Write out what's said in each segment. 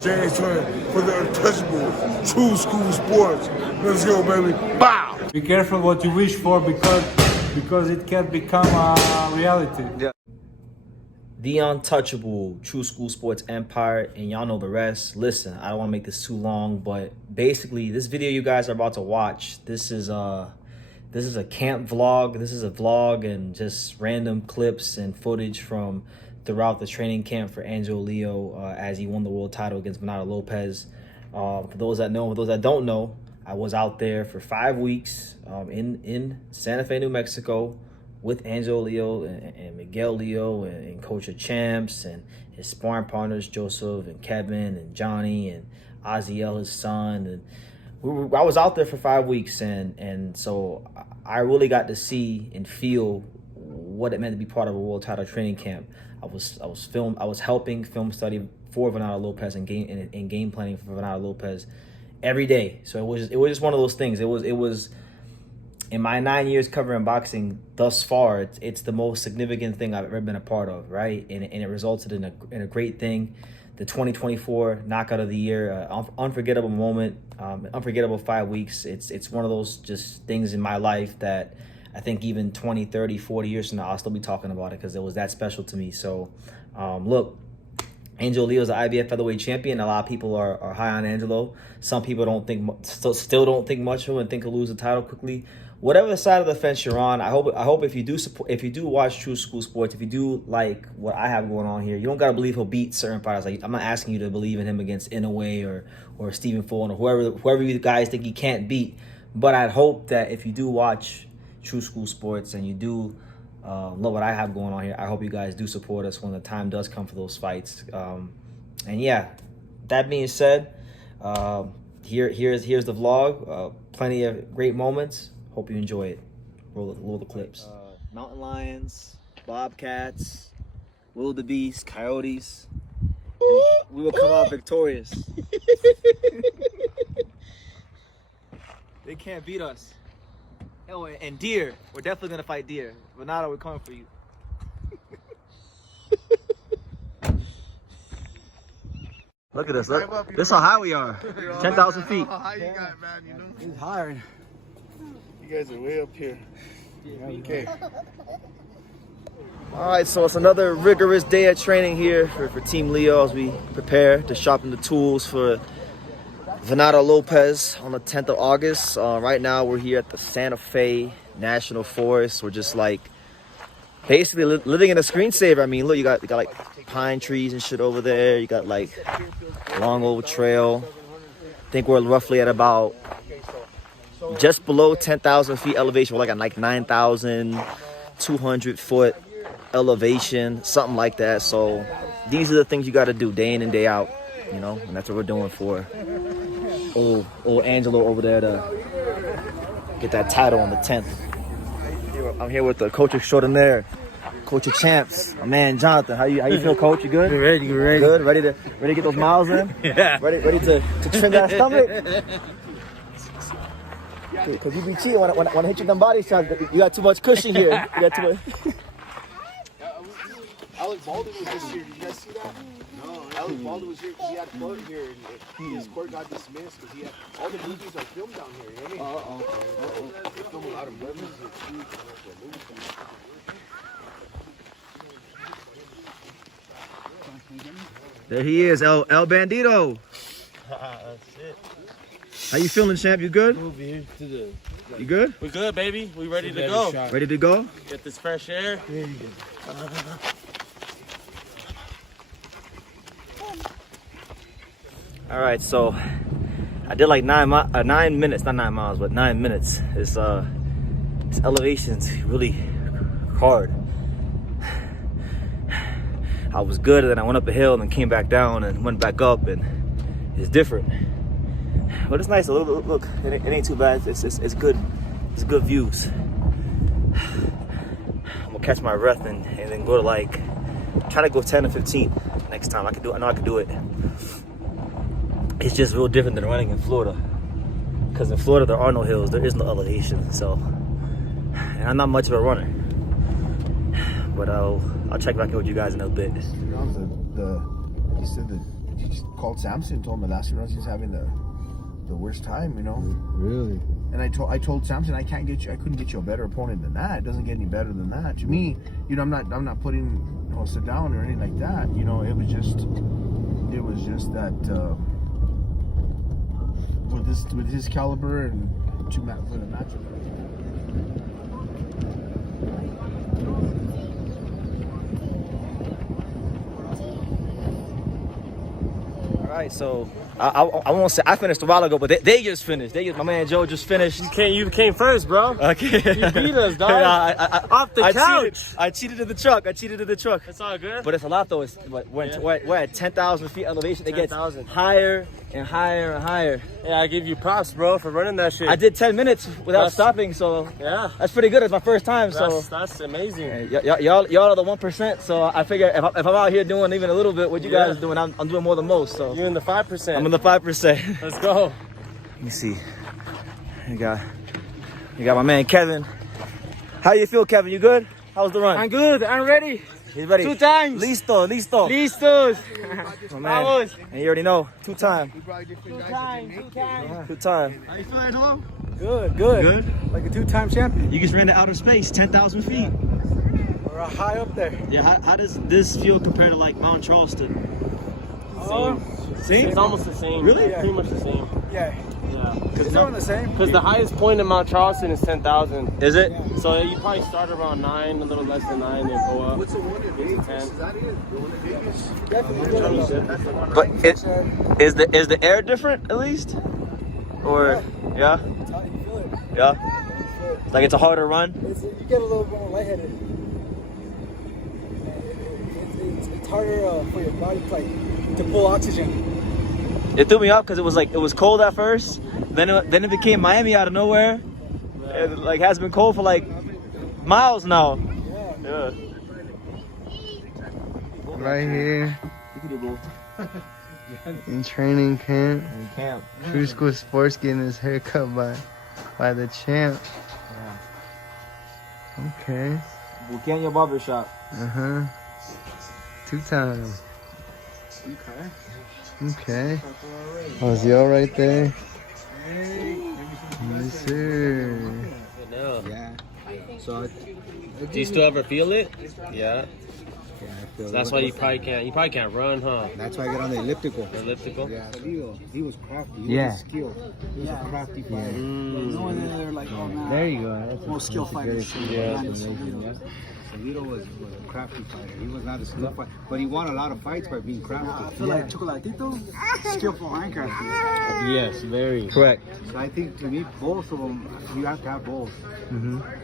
James for the untouchable, true school sports. Let's go, baby. Bow! Be careful what you wish for because it can become a reality. Yeah. The untouchable, true school sports empire, and y'all know the rest. Listen, I don't want to make this too long, but basically, this video you guys are about to watch, this is a camp vlog. This is a vlog and just random clips and footage from throughout the training camp for Angelo Leo as he won the world title against Venado Lopez. For those that know, for those that don't know, I was out there for 5 weeks in Santa Fe, New Mexico, with Angelo Leo and Miguel Leo and Coach of Champs and his sparring partners, Joseph and Kevin and Johnny and Aziel, his son. And I was out there for 5 weeks, and so I really got to see and feel what it meant to be part of a world title training camp. I was helping film study for Venado Lopez and game planning for Venado Lopez every day. So it was just one of those things. It was in my 9 years covering boxing thus far, it's the most significant thing I've ever been a part of, right? And it resulted in a great thing. The 2024 knockout of the year, unforgettable moment, unforgettable 5 weeks. It's one of those just things in my life that I think even 20, 30, 40 years from now, I'll still be talking about it because it was that special to me. So, look, Angelo Leo is the IBF featherweight champion. A lot of people are high on Angelo. Some people still don't think much of him and think he'll lose the title quickly. Whatever side of the fence you're on, I hope if you do watch True School Sports, if you do like what I have going on here, you don't gotta believe he'll beat certain fighters. Like, I'm not asking you to believe in him against Inoue or Stephen Fulton or whoever you guys think he can't beat. But I'd hope that if you do watch True School Sports and you do love what I have going on here, I hope you guys do support us when the time does come for those fights. And yeah, that being said, here's the vlog. Plenty of great moments. Hope you enjoy it. Roll the clips. Mountain lions, bobcats, wildebeest, coyotes. We will come out victorious. They can't beat us. Oh, and deer. We're definitely gonna fight deer. Venado, we're coming for you. Look at us. Look. This is how high we are. 10,000 feet. How high you got, man? You know? It's hard. You guys are way up here. Okay. All right, so it's another rigorous day of training here for Team Leo as we prepare to sharpen the tools for Venado Lopez on the 10th of August. Right now we're here at the Santa Fe National Forest. We're just like basically living in a screensaver. I mean, look, you got like pine trees and shit over there. You got like long old trail. I think we're roughly at about just below 10,000 feet elevation. We're like at 9,200 foot elevation, something like that. So these are the things you got to do day in and day out, you know, and that's what we're doing for old Angelo over there to get that title on the 10th. I'm here with the coach extraordinaire, Coach of Champs, my man Jonathan. How you feel, Coach? You good? You're ready. Good. Ready to get those miles in? Yeah. Ready to trim that stomach? Because you be cheating when I hit you them body shots. You got too much cushion here. You got too much. Alex Baldwin was this year. Did you guys see that? No. Alex Baldwin was here because he had court here. And his court got dismissed because he had all the movies are filmed down here. You know what I mean? They film a lot of movies. It's huge. There he is, El Bandito. That's it. How you feeling, champ? You good? Move here to the. You good? We good, baby. We ready to go. Ready to go? Get this fresh air. There you go. All right, so I did like 9 minutes, not 9 miles, but 9 minutes. This elevation's really hard. I was good, and then I went up a hill and then came back down and went back up, and it's different. But it's nice. Look, it ain't too bad. It's good. It's good views. I'm gonna catch my breath and then go to like try to go 10 or 15 next time. I know I can do it. It's just real different than running in Florida. Because in Florida there are no hills, there is no elevation. So, and I'm not much of a runner. But I'll check back in with you guys in a bit. You said the he just called Samson, told him the last few rounds he's having the worst time, you know. Really? And I told Samson I couldn't get you a better opponent than that. It doesn't get any better than that. To me, you know, I'm not putting sit down or anything like that. You know, it was just that with his caliber and for the matchup. All right, so I won't say I finished a while ago, but they just finished. My man Joe just finished. You came first, bro. Okay. You beat us, dog. Off the couch. I cheated in the truck. It's all good. But it's a lot though. We're at 10,000 feet elevation. It gets higher and higher and higher. Yeah, I give you props, bro, for running that shit. I did 10 minutes without stopping, so yeah, that's pretty good. It's my first time, so that's amazing. y'all are the 1%. So I figure if I'm out here doing even a little bit, what you guys are doing, I'm doing more than most. So you're in the 5%. I'm in the 5%. Let's go. Let me see. You got my man Kevin. How you feel, Kevin? You good? How was the run? I'm good. I'm ready. He's ready. 2 times. Listos. My man. Vamos. And you already know. 2 time. 2 times. 2 times. 2 time. How you feel, Angelo? Good. Like a 2-time champion. You just ran to outer space, 10,000 feet. We're high up there. Yeah. How does this feel compared to like Mount Charleston? It's almost the same. Really? Yeah. Pretty much the same. Yeah. Because they're on the same. Because the highest point in Mount Charleston is 10,000. Is it? So you probably start around 9, a little less than 9, then go up. What's the one in Vegas? 10. Is that it? The one in Vegas? Definitely. But is the air different at least? Or yeah? That's how you feel it. Yeah. Like it's a harder run. You get a little more lightheaded. It's harder for your body to pull oxygen. It threw me off because it was cold at first. Then it became Miami out of nowhere. It like has been cold for like miles now. Yeah. Right here in training camp. True School Sports getting his hair cut by the champ. Okay. Buchanan barbershop. 2 times. Okay. Aziel right there. Yes, sir. Yeah. So, do you still ever feel it? Yeah. So that's why you probably can't run, huh? That's why I got on the elliptical. Yeah. Leo, he was crafty. Yeah. Was skilled. He was a crafty fighter. No one they're like, oh man. There you go. That's Most skill fighters. Yeah. Leo was a crafty fighter. He was not a skilled fighter, but he won a lot of fights by being crafty. I feel like Chocolatito, skillful and crafty. Yes, very. Correct. So I think to me, both of them, you have to have both.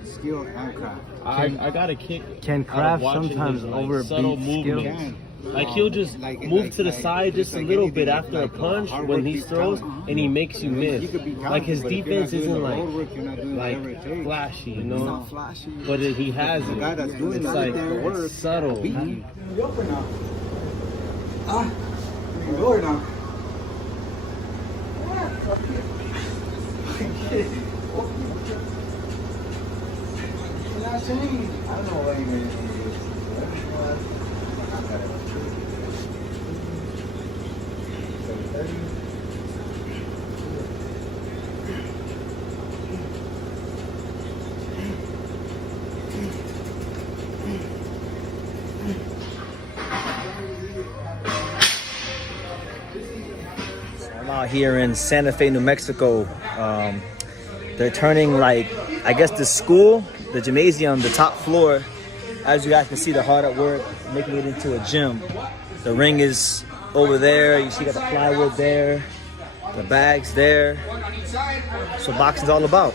Skill and craft. I got a kick. Can out of craft watching sometimes his, overbeat subtle movements. Can. Like he'll just move to the side just a little bit after a punch when he throws, and he makes you miss. You could be Like his defense isn't like it takes. flashy, you It's know. not flashy. But he has it. guy that's doing It's it like right there, it's subtle. You up or not? Ah, you can go or not? I don't know why you made it. I'm out here in Santa Fe, New Mexico. They're turning like, I guess the school, the gymnasium, the top floor. As you guys can see, they're hard at work, making it into a gym. The ring is over there. You see got the plywood there, the bags there. That's what boxing's all about.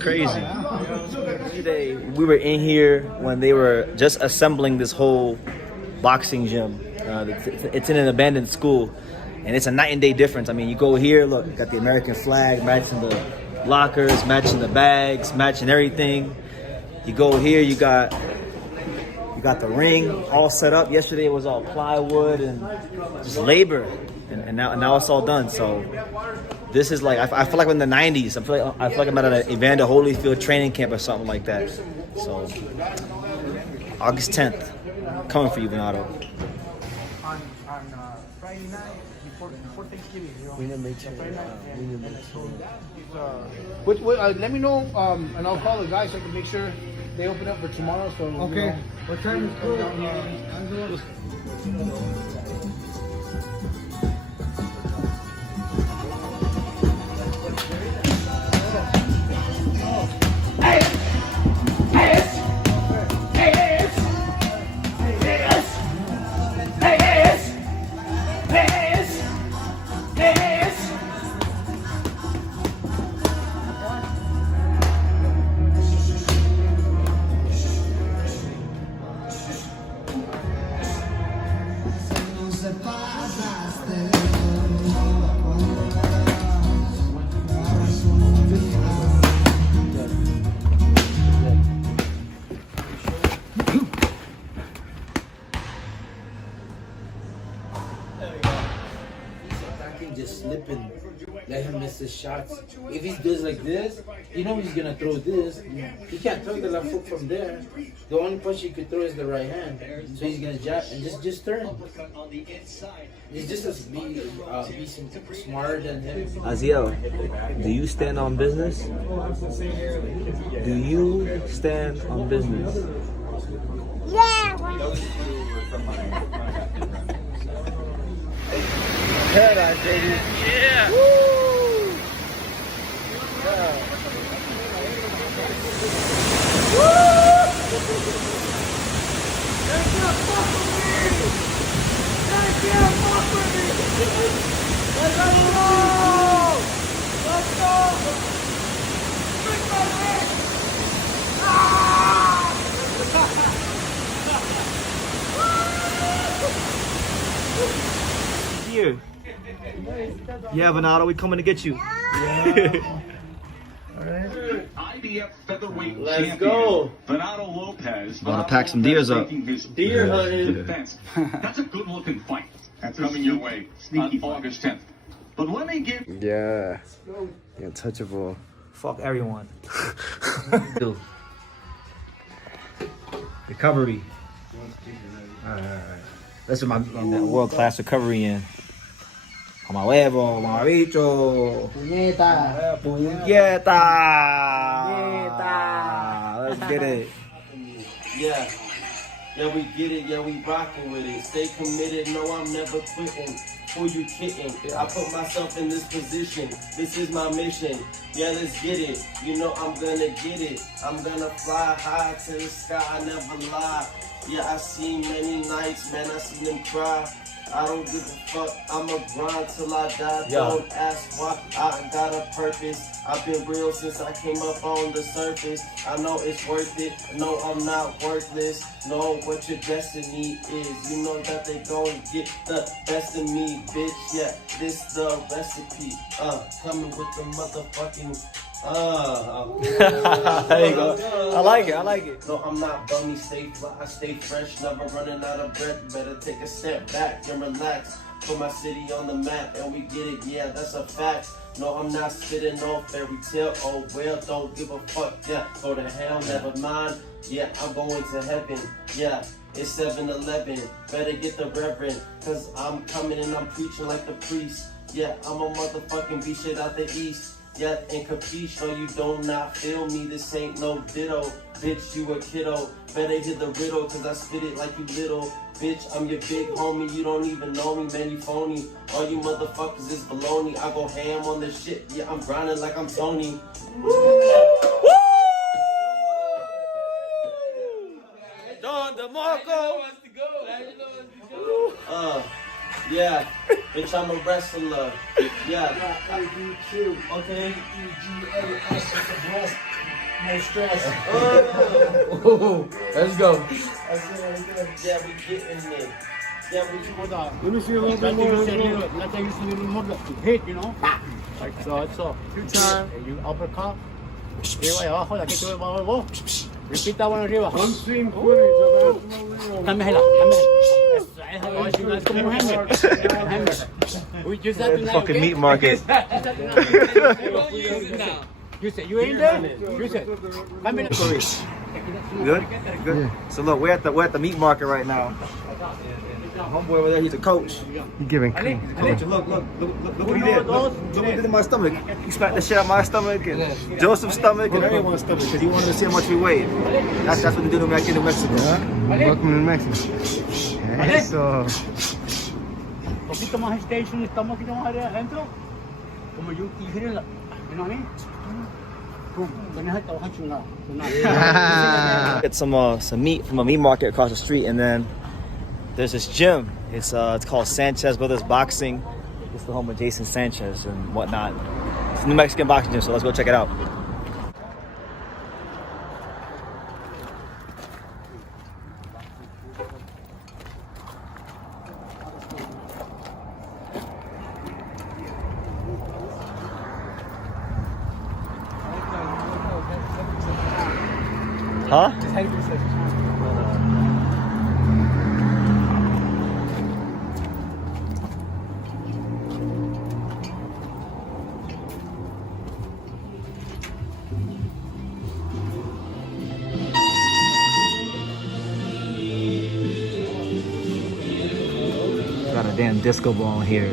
crazy. Today, we were in here when they were just assembling this whole boxing gym. It's in an abandoned school, and it's a night and day difference. I mean, you go here, look, you got the American flag matching the lockers, matching the bags, matching everything. You go here, you got the ring all set up. Yesterday it was all plywood and just labor, and now it's all done. So this is like, I feel like we're in the 90s. I feel like I'm at an Evander Holyfield training camp or something like that. So August 10th, coming for you, Venado. On Friday night before Thanksgiving, you know. We didn't make Friday night. Let me know, and I'll call the guys so I can make sure they open up for tomorrow. So Okay. You know, What time is school, Angelo? Just slip and let him miss his shots. If he does like this, you know he's gonna throw this. He can't throw the left foot from there. The only punch he could throw is the right hand. So he's gonna jab and just turn. It's just to be smarter than him. Aziel, do you stand on business? Do you stand on business? Head on, baby. Yeah. Woo! Here. Yeah, Venado, we coming to get you. IBF featherweight Let's champion go. Venado Lopez. Wanna pack some deers up. Deer hunting. Defense. That's a good looking fight. That's coming your way on August 10th. But let me give Yeah. The untouchable. Fuck everyone. Recovery. Alright. This is my world-class recovery in. Mama huevo, mama bicho. Puñeta. Puñeta. Let's get it. Yeah. Yeah, we get it. Yeah, we rocking with it. Stay committed. No, I'm never quitting. Who you kidding? I put myself in this position. This is my mission. Yeah, let's get it. You know I'm gonna get it. I'm gonna fly high to the sky. I never lie. Yeah, I seen many nights, man. I seen them cry. I don't give a fuck, I'ma grind till I die. Don't ask why, I got a purpose. I've been real since I came up on the surface. I know it's worth it, no I'm not worthless. Know what your destiny is. You know that they gon' get the best of me, bitch. Yeah, this the recipe. Coming with the motherfucking There you go. I like it. No, I'm not bummy, stay fly, I stay fresh, never running out of breath. Better take a step back and relax. Put my city on the map and we get it, yeah, that's a fact. No, I'm not spitting on fairy tale, oh well, don't give a fuck, yeah. Go to hell, never mind, yeah, I'm going to heaven, yeah. It's 7-Eleven, better get the reverend, cause I'm coming and I'm preaching like the priest. Yeah, I'm a motherfucking beat shit out the east. Yeah, and capiche, no you don't not feel me, this ain't no ditto. Bitch, you a kiddo, better hit the riddle, cause I spit it like you little. Bitch, I'm your big homie, you don't even know me, man, you phony. All you motherfuckers is baloney, I go ham on this shit, yeah, I'm grinding like I'm Tony. Don DeMarco. Yeah, bitch, I'm a wrestler. Yeah. ABQ. Okay. EGLS. No stress. Let's go. Yeah, we getting there. Yeah, we Let me see a little bit more. Let that use a little more to hit, you know? Like so, so. 2 times. And you uppercut. Arriba y abajo, la que tuve para abajo. Repeat that one arriba. Unseen footage of Angelo Leo. Cámbiala. Es como un hammer. We just have to Fucking meat market. You said you ain't there? You said. Good? Good. Yeah. So look, we're at the meat market right now. Homeboy over there, he's a coach. He's giving cream. Coach, look what he did. Look what he did to my stomach. He smacked the shit out of my stomach and Joseph's stomach and everyone's stomach because he wanted to see how much we weighed. That's what they do back in New Mexico. Welcome to Mexico. Eso. Poquito más station, estamos aquí más adentro. Como you hear it, you know what I mean? Get some meat from a meat market across the street, and then there's this gym. It's called Sanchez Brothers Boxing. It's the home of Jason Sanchez and whatnot. It's a New Mexican boxing gym, so let's go check it out. Huh? Got a damn disco ball here.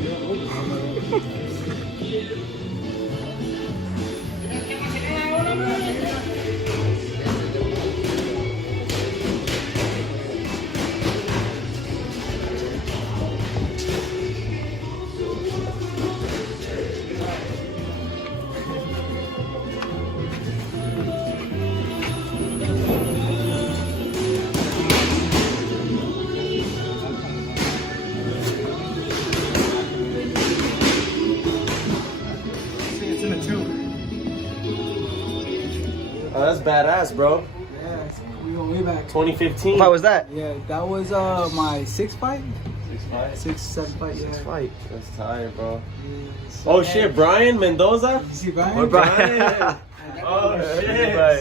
Oh, that's badass, bro. Yeah, we go way back. 2015. What fight was that? Yeah, that was my 6th fight. 6th, 7th fight, yeah. 6th fight. That's tired, bro. Yeah, Oh shit, Brian Mendoza? You see Brian? Or Brian? Oh shit.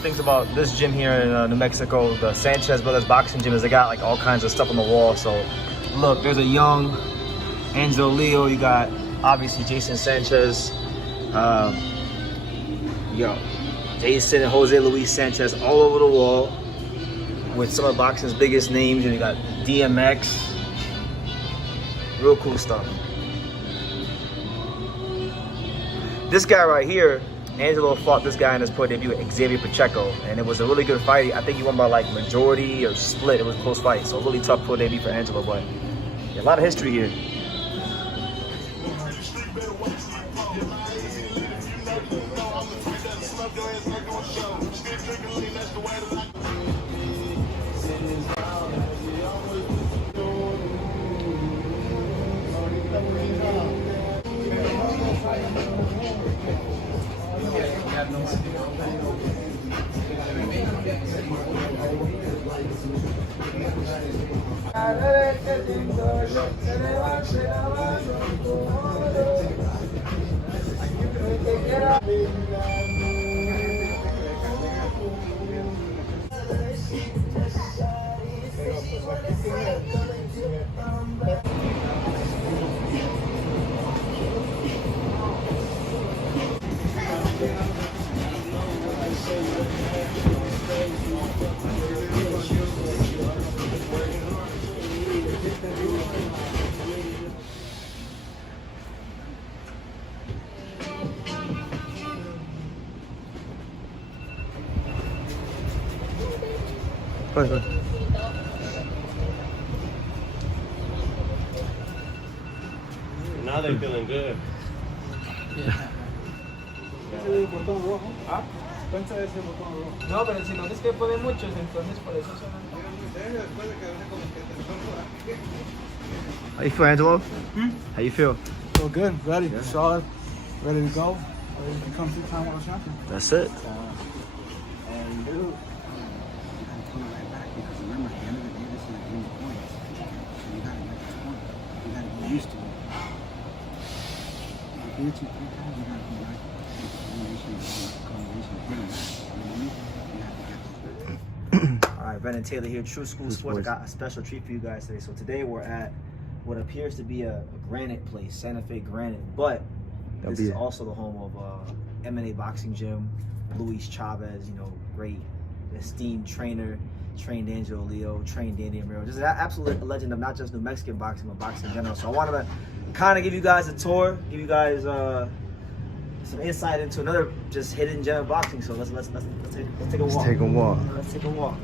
Things about this gym here in New Mexico, the Sanchez Brothers Boxing Gym, is they got like all kinds of stuff on the wall. So look, there's a young Angelo Leo. You got obviously Jason Sanchez, Jason and Jose Luis Sanchez all over the wall with some of boxing's biggest names. And you got DMX, real cool stuff. This guy right here, Angelo fought this guy in his pro debut, Xavier Pacheco, and it was a really good fight. I think he won by like majority or split. It was a close fight, so a really tough pro debut for Angelo, but yeah, a lot of history here. Now they're feeling good. El botón rojo. Ah, concha ese botón rojo. No, pero si no es que ponen muchos, entonces por eso son... How you feel, Angelo? How you feel? Feel good, ready, solid, ready to go. Ready to become two-time world champion. That's it. And dude, you gotta pull it right back because remember, at the end of the day, this is a game of points. So you gotta make this point. You gotta get used to it. If you hit you 3 times, you gotta be right. Combination of hitting. You have to get those. All right, Brendan Taylor here, True School Sports. I got a special treat for you guys today. So today we're at what appears to be a granite place, Santa Fe Granite, but this is also the home of M&A Boxing Gym. Luis Chavez, you know, great esteemed trainer, trained Angelo Leo, trained Danny Amiro. Just an absolute legend of not just New Mexican boxing, but boxing in general. So I wanted to kind of give you guys a tour, give you guys some insight into another just hidden gem of boxing. So let's take a walk. Let's take a walk. Let's take a walk.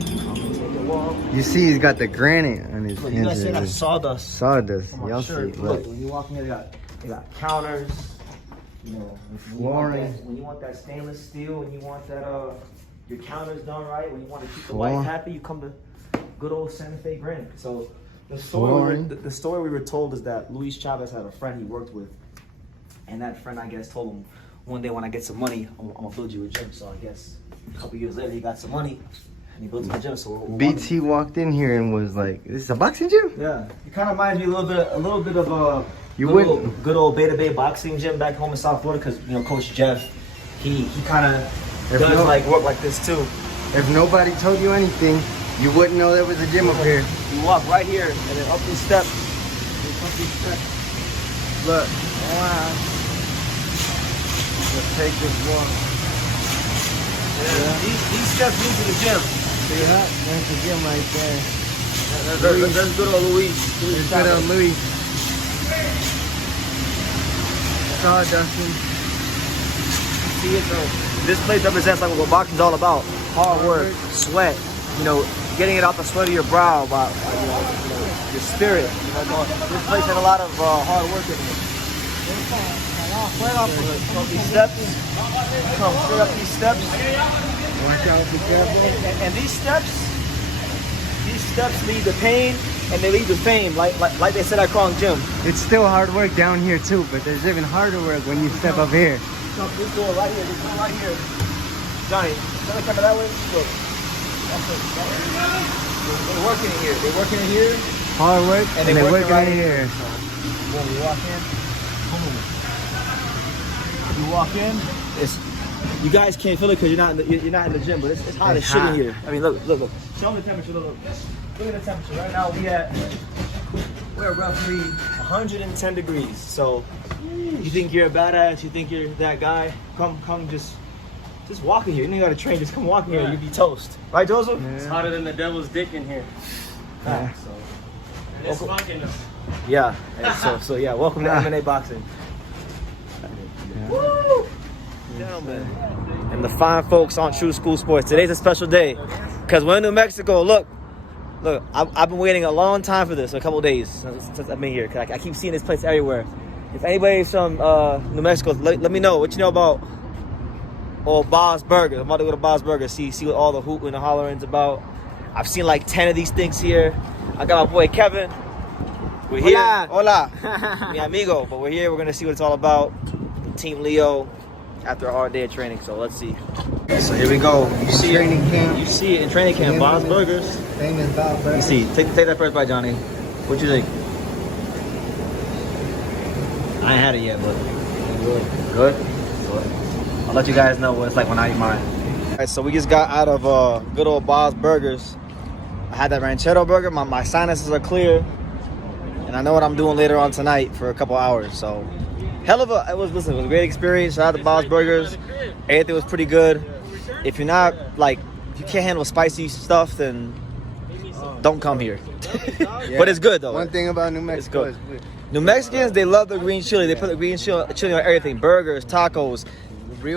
Take a walk. You see, he's got the granite on his Look, you guys hands. see that sawdust? Sawdust. on my Y'all see shirt. it. Look, Look. when you walk in here, they got counters. You know, Flooring. when you want that stainless steel, when you want that your counters done right, when you want to keep the Flooring. wife happy, you come to good old Santa Fe Granite. So the story we were told is that Luis Chavez had a friend he worked with, and that friend, I guess, told him one day when I get some money, I'm gonna build you a gym. So I guess a couple years later he got some money and he built him a gym. So we're BT walked in here and was like, "This is a boxing gym?" yeah, it kind of reminds me a little bit of You good wouldn't- old, good old Beta Bay boxing gym back home in South Florida, because you know Coach Jeff, he kind of does like work like this too. If nobody told you anything, you wouldn't know there was a gym up here. You walk right here and then up these steps. Look, wow. Let's take this walk. Yeah. These steps lead to the gym. See that? There's the gym right there. That's good old Luis. There's good old Louis. Dustin. See it though. This place represents like what boxing's all about. Hard work, sweat, you know, getting it out the sweat of your brow by you know, your spirit. You know, this place had a lot of hard work in it. Right up these steps. Come straight up these steps. Watch out, be careful. And these steps lead to pain and they lead to fame, like they said at Crong Gym. It's still hard work down here too, but there's even harder work when you step up here. This door right here, Johnny, turn the camera that way. Look. That's it. They're working in here. They're working in here. Hard work, and they're working right in here. When we walk in, boom. You walk in, you guys can't feel it because you're not in the gym, but it's hot as shit in here. I mean, look. Show me the temperature. Look at the temperature. Right now we're roughly 110 degrees. So you think you're a badass? You think you're that guy? Come, just walk in here. You don't gotta train. Just come walk in here. You'll be toast. Right, Joseph? Yeah. It's hotter than the devil's dick in here. Yeah. And it's fucking us. Yeah. So yeah. Welcome to M&A Boxing. Woo! Gentlemen, and the fine folks on True School Sports. Today's a special day because we're in New Mexico. Look. I've been waiting a long time for this, a couple of days since I've been here. Cause I keep seeing this place everywhere. If anybody's from New Mexico, let me know what you know about Bob's Burgers. I'm about to go to Bob's Burgers, see what all the hooting and the hollering's about. I've seen like 10 of these things here. I got my boy Kevin. We're here. Hola. Mi amigo. But we're here. We're gonna see what it's all about. Team Leo after a hard day of training. So let's see. So here we go. You see Training camp. You see it in training camp. Bob's Burgers. Famous Bob Let me Burgers. see. Take that first bite, Johnny. What you think? I ain't had it yet, but good. I'll let you guys know what it's like when I eat mine. All right, so we just got out of good old Bob's Burgers. I had that ranchero burger. My sinuses are clear, and I know what I'm doing later on tonight for a couple hours. So, it was a great experience. Shout out to Bob's Burgers. Everything was pretty good. If you can't handle spicy stuff, then don't come here. Yeah. But it's good though. One thing about New Mexico good. is New Mexicans, they love the green chili. They put the green chili on everything. Burgers, tacos.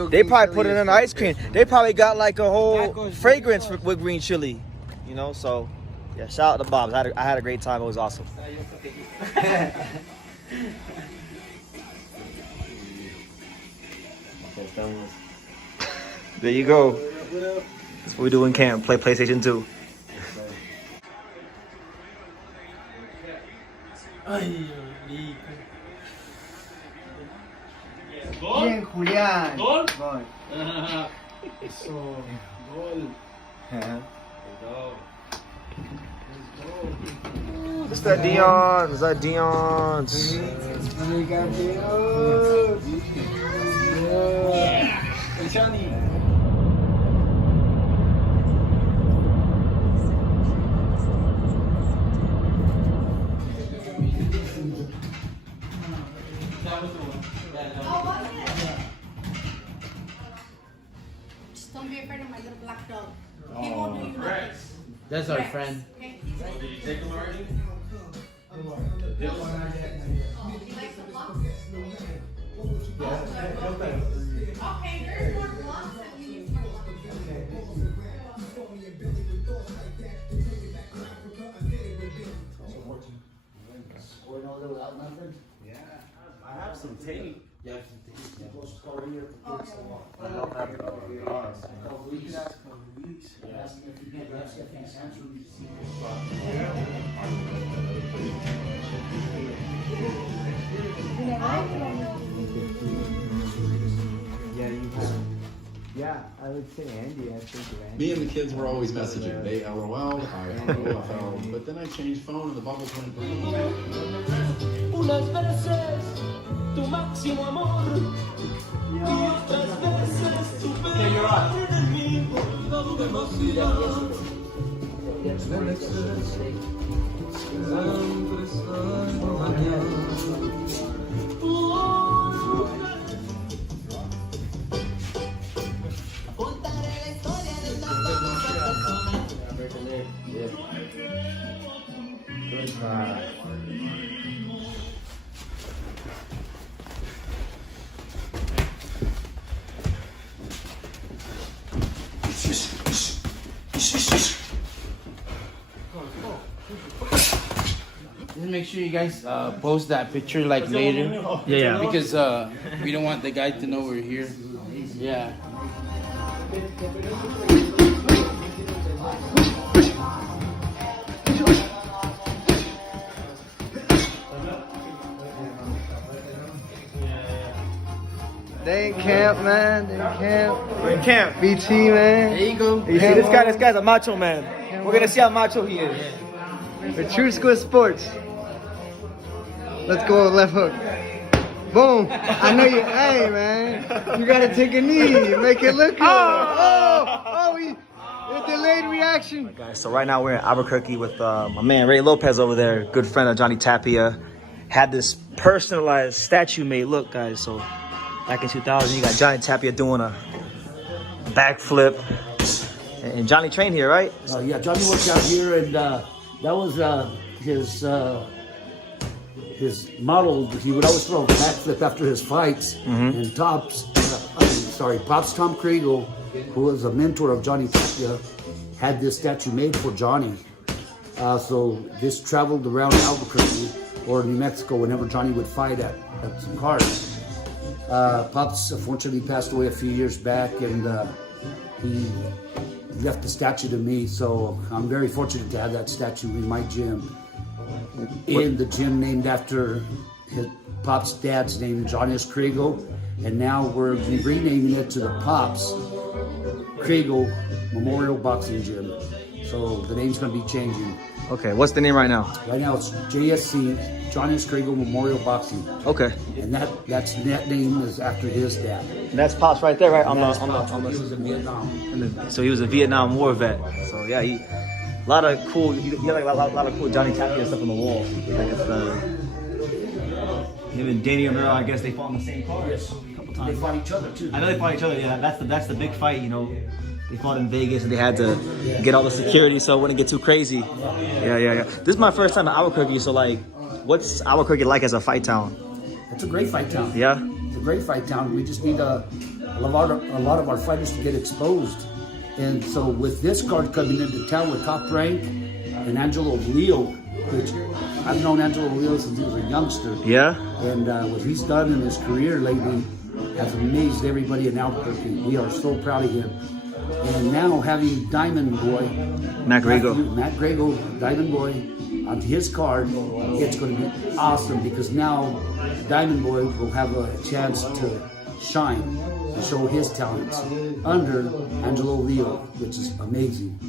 They probably put it in ice cream. They probably got like a whole fragrance with green chili. You know, so yeah, shout out to Bob's. I had a great time. It was awesome. There you go. That's what we do in camp. Play PlayStation 2. Bien, Julián. Gol. Gol. Eso. Gol. What's that, Dion? Is that Dion's? Johnny. Just don't be afraid of my little black dog. He won't do you nothing. That's our friend. Okay? Did you take them already? He likes the blocks? Okay, there's more blocks than we use for blocks. I have some tape. Yeah, I would say Andy. I think of Andy. Me and the kids were always messaging. They LOL, I LOL. But then I changed phone and the bubbles went green. Unas veces tu máximo amor y otras veces tu peor enemigo. Dado demasiado. Just make sure you guys post that picture like later. Yeah. Because we don't want the guy to know we're here. Yeah. They in camp, man. They in camp. We're in camp. BT, man. There you go. You see, this guy's a macho man. We're gonna see how macho he is. The true school sports. Let's go left hook. Boom. I know you. Hey, man. You gotta take a knee. Make it look good. A delayed reaction. Guys, so right now we're in Albuquerque with my man Ray Lopez over there, good friend of Johnny Tapia. Had this personalized statue made. Look, guys, so back in 2000, you got Johnny Tapia doing a backflip. And Johnny trained here, right? Yeah, Johnny worked out here, and that was his model. He would always throw a backflip after his fights. And Pops Tom Crego, who was a mentor of Johnny Tapia, had this statue made for Johnny. So this traveled around Albuquerque or New Mexico whenever Johnny would fight at some cards. Pops unfortunately passed away a few years back, and he left the statue to me, so I'm very fortunate to have that statue in my gym. In the gym named after his Pop's dad's name, Jony Crego, and now we're renaming it to the Pops Crego Memorial Boxing Gym. So the name's going to be changing. Okay, what's the name right now? Right now it's JSC, Jony Crego Memorial Boxing. Okay. And that name is after his dad. And that's Pops right there, right? He was in Vietnam. So he was a Vietnam War vet. So yeah, he a lot of cool. He had like a lot of cool Johnny Tapia stuff on the wall. Like it's him and Danny Romero. I guess they fought in the same cars a couple times. They fought each other too. I know they fought each other. Yeah, that's the big fight. You know, they fought in Vegas and they had to get all the security so it wouldn't get too crazy. Yeah. This is my first time in Albuquerque. So like, what's Albuquerque like as a fight town? It's a great fight town. Yeah. It's a great fight town. We just need a lot of our fighters to get exposed. And so with this card coming into town with Top Rank and Angelo Leo, which I've known Angelo Leo since he was a youngster. Yeah. And what he's done in his career lately, has amazed everybody in Albuquerque. We are so proud of him. And now having Diamond Boy, Matt Crego, Diamond Boy, onto his card, it's going to be awesome because now Diamond Boy will have a chance to shine and show his talents under Angelo Leo, which is amazing.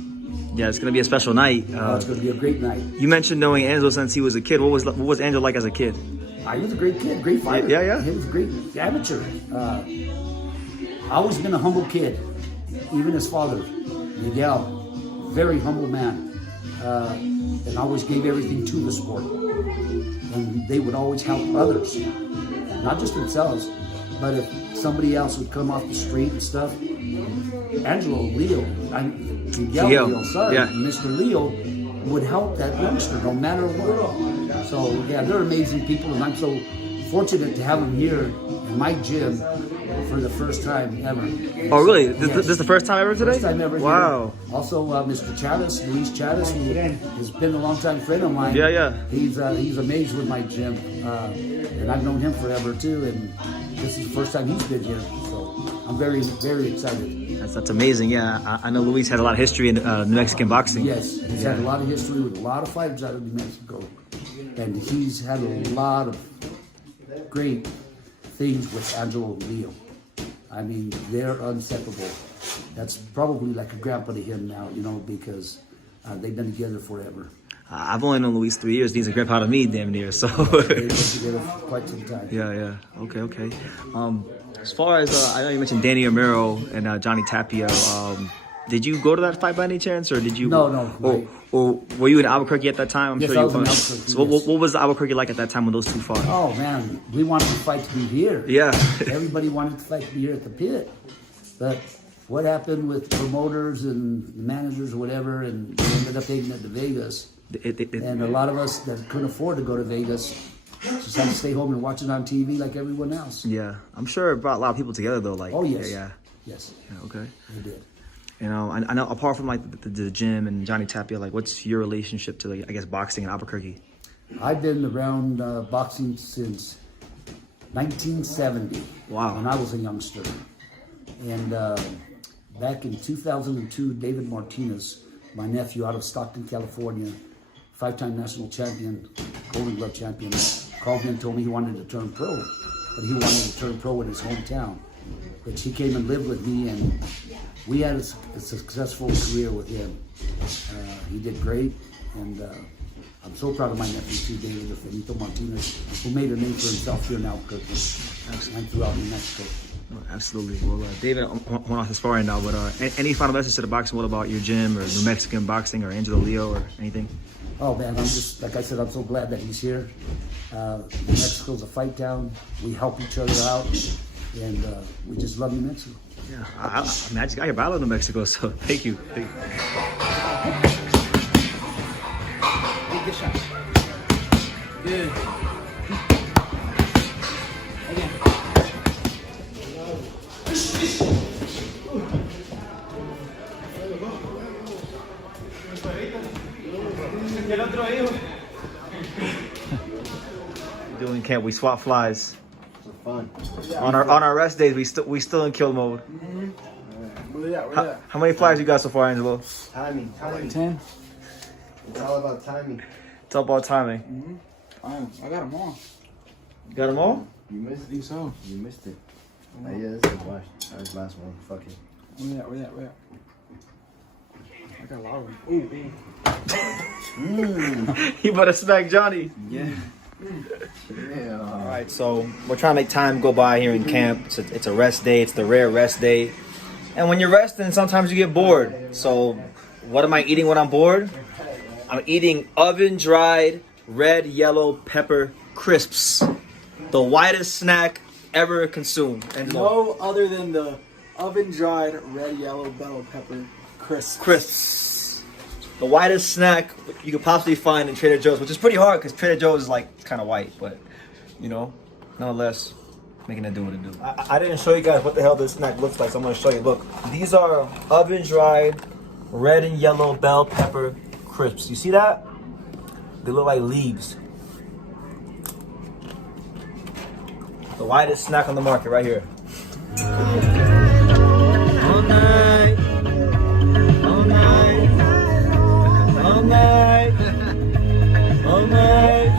Yeah, it's gonna be a special night. It's gonna be a great night. You mentioned knowing Angelo since he was a kid. What was Angelo like as a kid? He was a great kid, great fighter. Yeah. He was a great amateur. Always been a humble kid. Even his father, Miguel, very humble man, and always gave everything to the sport. And they would always help others, not just themselves, but if somebody else would come off the street and stuff, Angelo Leo, Miguel Leo, Mr. Leo would help that youngster no matter what. So yeah, they're amazing people, and I'm so fortunate to have them here in my gym for the first time ever. Oh really? This is the first time ever today? First time ever. Wow. Here. Also, Mr. Chavez, Luis Chavez, who has been a long-time friend of mine. Yeah. He's amazed with my gym, and I've known him forever too. And this is the first time he's been here, so I'm very, very excited. That's amazing. Yeah, I know Luis had a lot of history in New Mexican boxing. Yes, he's had a lot of history with a lot of fighters out of New Mexico, and he's had a lot of great things with Angelo Leo. I mean, they're inseparable. That's probably like a grandpa to him now, because they've been together forever. I've only known Luis 3 years. He's a grandpa to me, damn near. So they've been together for quite some time. Yeah. Okay. As far as I know, you mentioned Danny Amaro and Jony Tapia. Did you go to that fight by any chance, or did you? No. Or were you in Albuquerque at that time? Yes, I was in Albuquerque. So what was Albuquerque like at that time when those two fought? Oh man, we wanted the fight to be here. Yeah. Everybody wanted the fight to be here at the pit, but what happened with promoters and managers or whatever, and they ended up taking it to Vegas. And a lot of us that couldn't afford to go to Vegas just had to stay home and watch it on TV like everyone else. Yeah, I'm sure it brought a lot of people together though. Like, oh yes, yes. Yeah, okay. It did. I know. Apart from like the gym and Jony Tapia, like, what's your relationship to, like, I guess, boxing in Albuquerque? I've been around boxing since 1970. Wow. When I was a youngster, and back in 2002, David Martinez, my nephew out of Stockton, California, 5-time national champion, Golden Glove champion, called me and told me he wanted to turn pro, but he wanted to turn pro in his hometown. But he came and lived with me, and we had a successful career with him. He did great, and I'm so proud of my nephew too, David Nonito Martinez, who made a name for himself here in Albuquerque and throughout New Mexico. Absolutely. Well, David, I went off this far right now, but any final message to the boxing world about your gym or New Mexican boxing or Angelo Leo or anything? Oh man, I'm just, like I said, I'm so glad that he's here. New Mexico's a fight town. We help each other out, and we just love New Mexico. Yeah, I just got your battle in New Mexico, so thank you. Good shots. Good. Doing camp, we swap flies. Fun. On our rest days, we still in kill mode. How many flies you got so far, Angelo? Timing. 10. It's all about timing. It's all about timing. I got them all. You got them all? You missed it. I think so. You missed it. Yeah, this is washed. That was the last one. Fuck it. Where that? I got a lot of them. He better smack Jony. Yeah. All right, so we're trying to make time go by here in camp. It's a rest day. It's the rare rest day. And when you're resting, sometimes you get bored. So what am I eating when I'm bored? I'm eating oven-dried red yellow pepper crisps. The whitest snack ever consumed. No other than the oven-dried red yellow bell pepper crisps. Crisps. The whitest snack you could possibly find in Trader Joe's, which is pretty hard because Trader Joe's is like kind of white, but nonetheless, making it do what it do. I didn't show you guys what the hell this snack looks like, so I'm gonna show you. Look, these are oven-dried red and yellow bell pepper crisps. You see that? They look like leaves. The whitest snack on the market right here. All night. All night. All night. All night.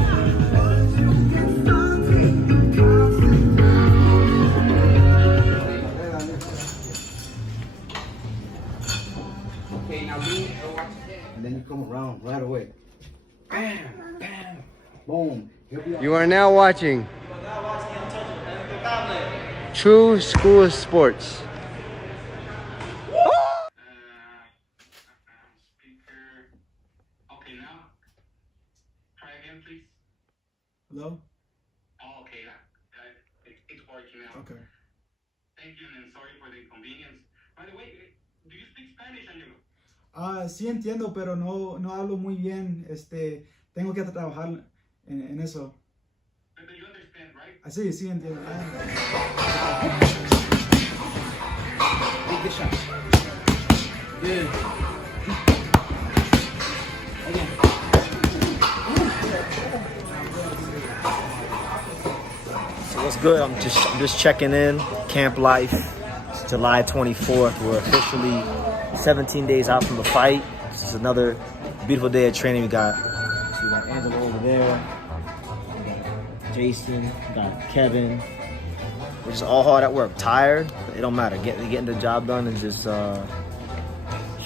And then you come around right away. Bam, bam, boom. You are now watching True School Sports. Okay, now try again, please. Hello? Oh, okay, it's working now. Okay. Thank you, and sorry for the inconvenience. By the way, do you speak Spanish, Angelo? Sí entiendo, pero no hablo muy bien. Tengo que trabajar en eso. But you understand, right? Sí entiendo. Take the shot. Good. Again. So what's good? I'm just checking in. Camp life. It's July 24th. We're officially 17 days out from the fight. This is another beautiful day of training. We got Angelo over there. We got Jason. We got Kevin. We're just all hard at work. Tired, but it don't matter. Getting the job done and just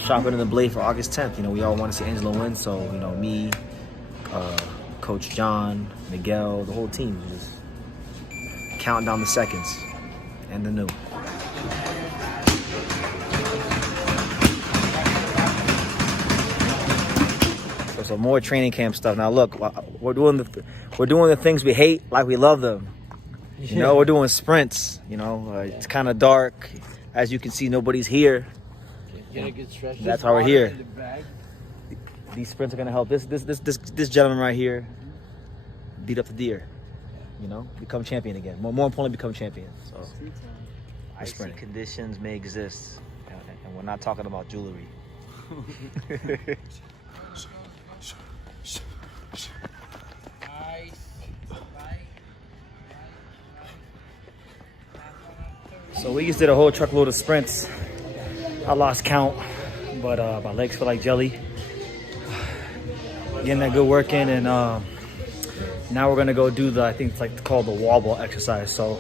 sharpening the blade for August 10th. You know, we all want to see Angelo win. So, you know, me, Coach Jon, Miguel, the whole team just counting down the seconds and the new. So more training camp stuff. Now look, we're doing the things we hate like we love them. You know, we're doing sprints. You know, it's kind of dark. As you can see, nobody's here. That's why we're here. These sprints are gonna help this gentleman right here beat up the deer. You know, become champion again. More importantly, become champion. So, icy conditions may exist, and we're not talking about jewelry. So we just did a whole truckload of sprints. I lost count, but my legs feel like jelly. Getting that good work in, and now we're gonna go do I think it's like called the wall ball exercise. So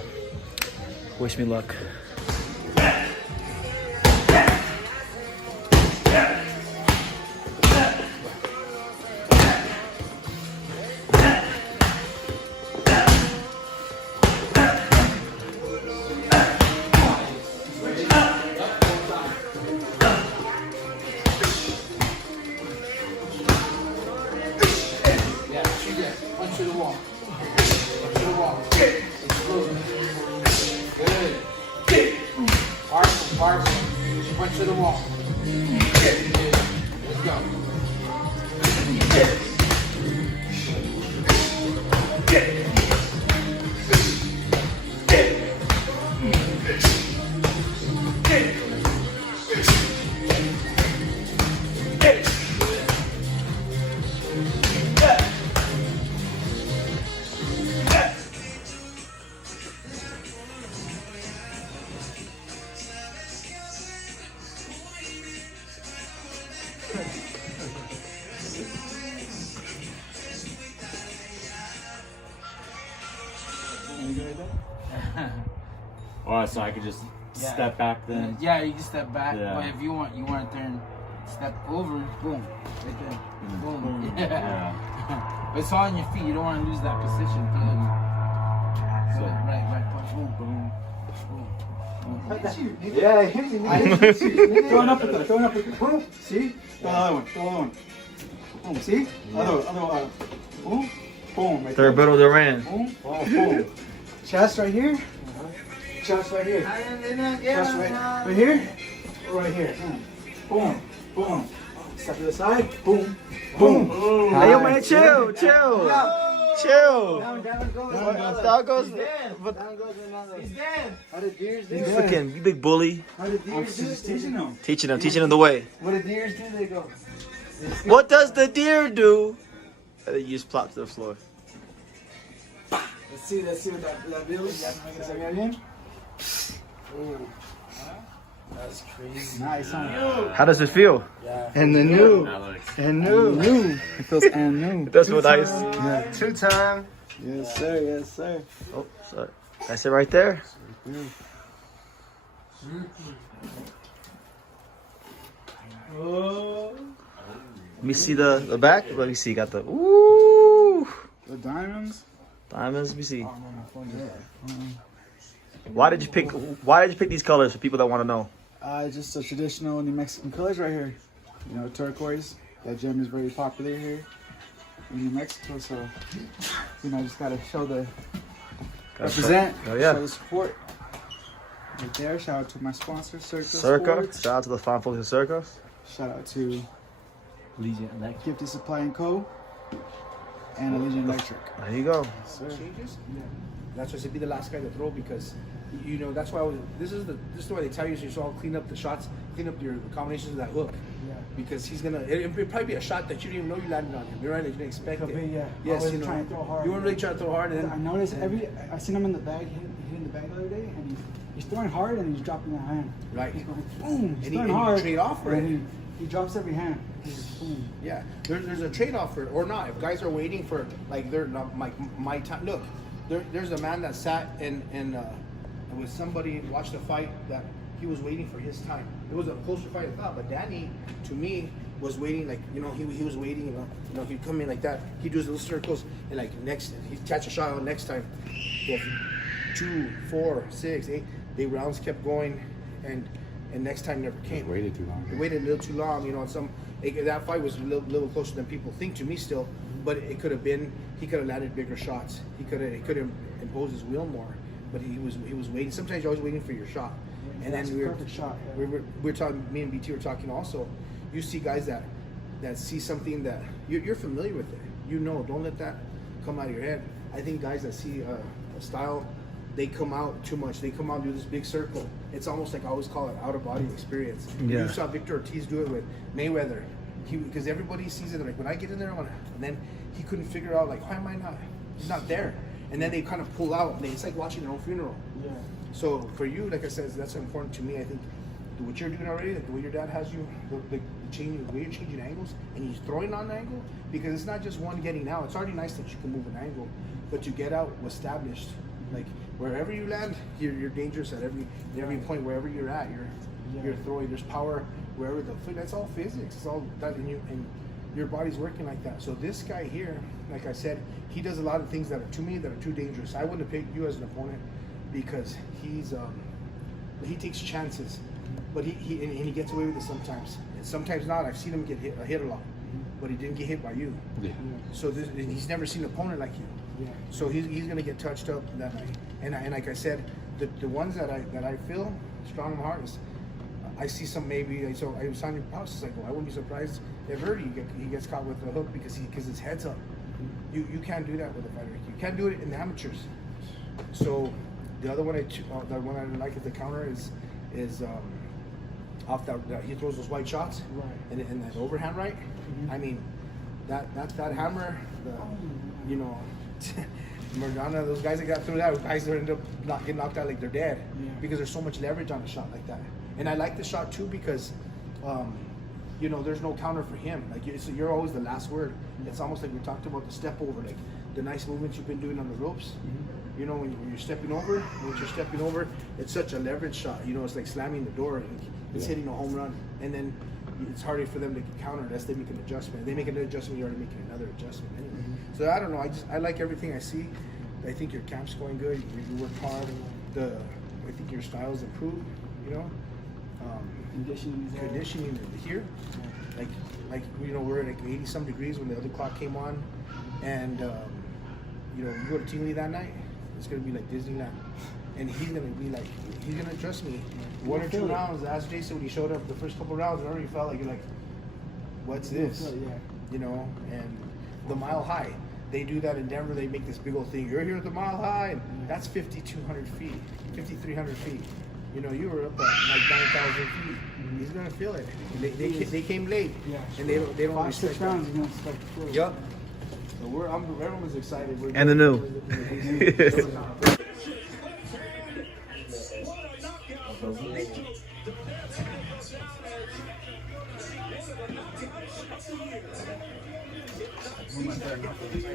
wish me luck. Oh, so I could just step back then? Yeah, you can step back, Yeah. but if you want to turn, step over, boom, right there, boom. Yeah. It's all on your feet. You don't want to lose that position. So, right, boom, boom, boom. Yeah, it hits you. Throw an uppercut, boom, see? Throw another one, Boom, see? Other one, boom, boom. Right Third battle Duran. Boom, boom. Chest right here. Chest right here. Chest right here. Right here. Boom, boom. Step to the side. Boom, boom. Hey, yo, man, chill. Chill. Down goes another. He's dead. How did deers do? Looking, you big bully. How did deers do? Just teaching them. Teaching them the way. What did deers do? They go. What does the deer do? And then you just plop to the floor. Let's see what that feels. ¿Se ve bien? That's crazy. Nice, huh? How does it feel? Yeah. And the new. And new. It feels and new. It does feel nice. Yeah, 2-time. Yes, sir. Yes, sir. Oh, sorry. That's it right there. Let me see the back. Let me see. Got the ooh. The diamonds. Diamonds. Let me see. Why did you pick these colors for people that want to know? Just the traditional New Mexican colors right here. You know, turquoise. That gem is very popular here in New Mexico. So, you know, I just gotta show the represent. Oh yeah. Show the support. Right there. Shout out to my sponsor, Circa. Circa. Sports. Shout out to the fine folks at Circa. Shout out to Gifted Supply and Co. and Allegiant Electric. There you go. Changes. Yeah. That's why I said be the last guy to throw, because you know that's why this is the way they tell you, so you should all clean up the shots, clean up your combinations of that hook. Yeah. Because he's gonna it'll probably be a shot that you didn't even know you landed on him. You're right, you didn't expect it. Yeah. Yes, Always you know. trying to throw hard. You weren't really trying to throw hard, and then I noticed I seen him in the bag, hitting the bag the other day, and he's throwing hard and he's dropping that hand. Right. He's going boom. He's And throwing he hard. trade off for it. And he drops every hand. Boom. Yeah, there's a trade-off for it or not. If guys are waiting for like they're not my time. Look, there's a man that sat and with somebody watched a fight that he was waiting for his time. It was a closer fight I thought, but Danny to me was waiting, like, you know, he was waiting. You know, he'd come in like that. He'd do his little circles and like next he'd catch a shot on next time. So 2, 4, 6, 8. The rounds kept going and next time never came. Waited too long. It waited a little too long, you know. That fight was a little closer than people think to me still, but it could have been. He could have landed bigger shots. He could have imposed his will more, but he was waiting. Sometimes you're always waiting for your shot, and that's then a perfect shot. We were talking. Me and BT were talking also. You see guys that see something that you're familiar with it. You know, don't let that come out of your head. I think guys that see a style, they come out too much. They come out and do this big circle. It's almost like I always call it out-of-body experience. Yeah. You saw Victor Ortiz do it with Mayweather. Because everybody sees it like, when I get in there, and then he couldn't figure out, like, why am I not? He's not there. And then they kind of pull out. It's like watching their own funeral. Yeah. So for you, like I said, that's important to me. I think what you're doing already, like the way your dad has you, the way you're changing angles, and he's throwing on an angle, because it's not just one getting out. It's already nice that you can move an angle, but to get out established, like wherever you land, you're dangerous at every point. Wherever you're at, you're throwing. There's power wherever that's all physics. It's all that, and your body's working like that. So this guy here, like I said, he does a lot of things that are, to me, that are too dangerous. I wouldn't have picked you as an opponent because he takes chances, but he gets away with it sometimes, and sometimes not. I've seen him get hit a lot, but he didn't get hit by you. Yeah. So he's never seen an opponent like you. Yeah. So he's gonna get touched up that night. And like I said, the ones that I feel strong in my heart is, I see some maybe. So I was on your house. It's like, well, I wouldn't be surprised if he gets caught with the hook because his head's up. You can't do that with a fighter. You can't do it in the amateurs. So the other one the one I like at the counter is off that he throws those white shots, right, and that overhand right. Mm-hmm. I mean, that hammer, you know. Murdana, those guys that got through that, guys that end up getting knocked out like they're dead, because there's so much leverage on a shot like that. And I like the shot too because, you know, there's no counter for him. Like you're always the last word. It's almost like we talked about the step over, like the nice movements you've been doing on the ropes. You know, when you're stepping over, it's such a leverage shot. You know, it's like slamming the door. It's hitting a home run, and then it's harder for them to counter unless they make an adjustment. They make an adjustment, you're already making another adjustment anyway. So I don't know. I like everything I see. I think your camp's going good. You work hard. I think your style's improved. You know, conditioning here, like you know, we're at like 80-some degrees when the other clock came on, and you know, you go to Team Lee that night, it's gonna be like Disneyland, and he's gonna trust me. 1 or 2 rounds. Ask Jason when he showed up the first couple rounds. I already felt like you're like, what's this? You know, and the Mile High. They do that in Denver. They make this big old thing. You're here at the Mile High, and that's 5,200 feet, 5,300 feet. You know, you were up at like 9,000 feet. He's gonna feel it. They came late, and they don't 5, respect 6 rounds. He's gonna expect to feel it. Yup. So everyone's excited. And the new.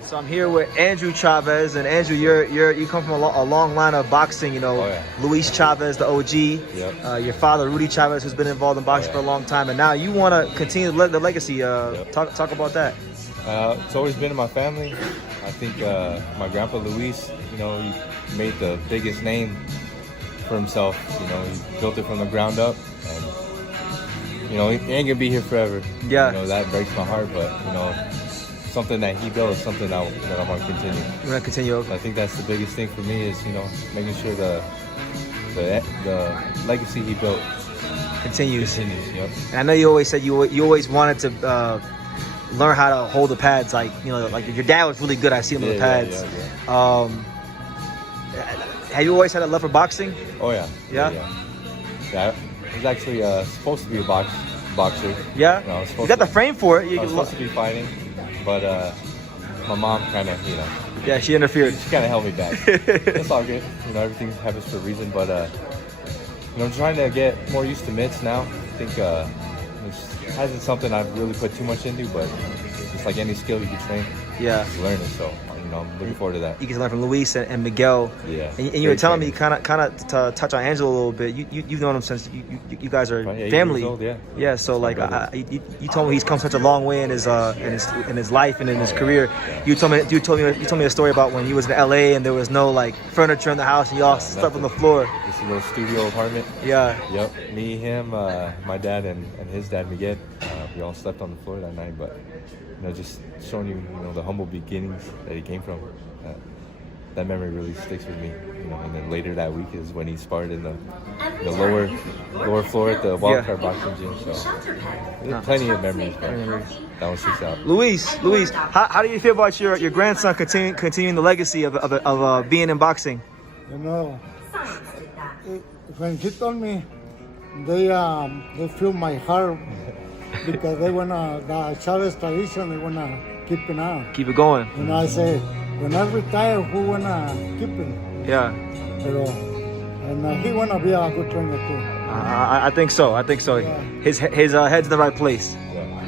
So I'm here with Andrew Chavez, and Andrew, you come from a long line of boxing. You know, Luis Chavez, the OG. Yep. Your father, Rudy Chavez, who's been involved in boxing for a long time, and now you want to continue the legacy. Talk about that. It's always been in my family. I think my grandpa Luis, you know, he made the biggest name for himself. You know, he built it from the ground up, and you know, he ain't gonna be here forever. Yeah. You know, that breaks my heart, but you know, something that he built is something that I want to continue. We're gonna continue. I think that's the biggest thing for me is, you know, making sure the legacy he built continues. Yep. And I know you always said you always wanted to learn how to hold the pads. Like, you know, like your dad was really good. I see him with the pads. Have you always had a love for boxing? Oh yeah. Yeah. I was actually supposed to be a boxer. Yeah. You got the frame for it. I was supposed to be fighting, but my mom kind of, you know. Yeah, she interfered. She kind of held me back. It's all good. You know, everything happens for a reason. But you know, I'm trying to get more used to mitts now. I think it hasn't something I've really put too much into, but just like any skill you can train. Yeah. You learn it. So you know, I'm looking forward to that. You can learn from Luis and Miguel. Yeah. And you were telling me kind of to touch on Angelo a little bit. You've known him since you guys are family. 8 years old, yeah. Yeah. So like you told me he's come such a long way in his life and in his career. You told me a story about when you was in LA and there was no like furniture in the house and y'all slept on the floor. Just a little studio apartment. Yeah. Yep. Me, him, my dad, and his dad Miguel. We all slept on the floor that night, but you know, just showing you know, the humble beginnings that he came from. That memory really sticks with me. You know, and then later that week is when he sparred in the lower floor at the Wildcard Boxing Gym. So plenty of memories, but that one sticks out. Luis, how do you feel about your grandson continuing the legacy of being in boxing? You know, when he told me, they feel my heart because they wanna the Chavez tradition. They wanna keep it on. Keep it going. And I say, when I retire, who wanna keep it? Yeah. And he wanna be a good trainer too. I think so. Yeah. His head's in the right place.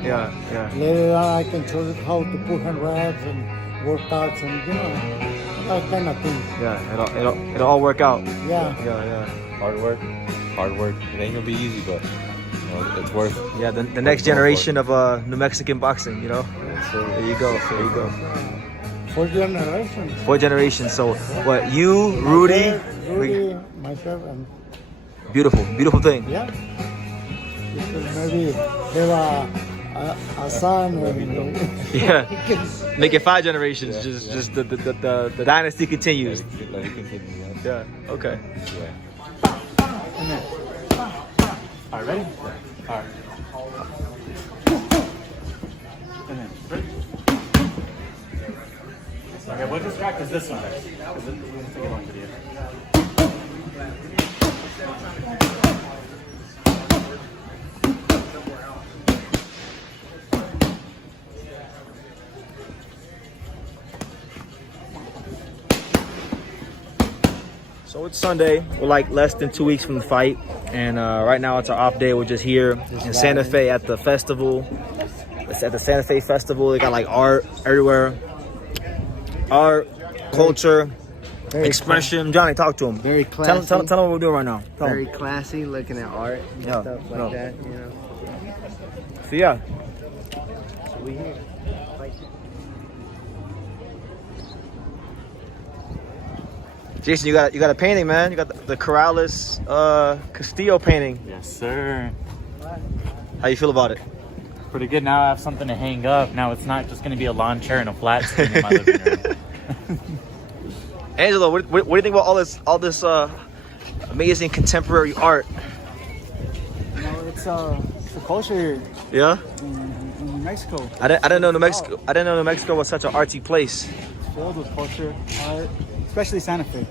Yeah. Later on, I can show you how to put hand reps and workouts and you know that kind of thing. Yeah, it'll all work out. Yeah. Hard work. It ain't gonna be easy, but you know, it's worth. Yeah, the next generation of New Mexican boxing. You know. There you go. 4 generations. So what? You, Rudy, myself, and beautiful thing. Yeah. Because maybe have a son. And, yeah. Make it 5 generations. Just the dynasty continues. Let it continue. Yeah. Okay. Yeah. All right, ready? All right. Okay, we'll just practice this one first, because it's a good one video. So it's Sunday. We're like less than 2 weeks from the fight, and right now it's our off day. We're just here in Santa Fe at the festival. It's at the Santa Fe Festival. They got like art everywhere. Art, culture, expression. Johnny, talk to him. Very classy. Tell him what we're doing right now. Very classy, looking at art and stuff like that, you know. So yeah. So we here. Jason, you got a painting, man. You got the Corrales Castillo painting. Yes, sir. How you feel about it? Pretty good. Now I have something to hang up. Now it's not just going to be a lawn chair and a flat screen in my living room. Angelo, what do you think about all this amazing contemporary art? You know, it's a culture here. Yeah. In New Mexico. I didn't know New Mexico. I didn't know New Mexico was such an artsy place. It's filled with culture, art, especially Santa Fe.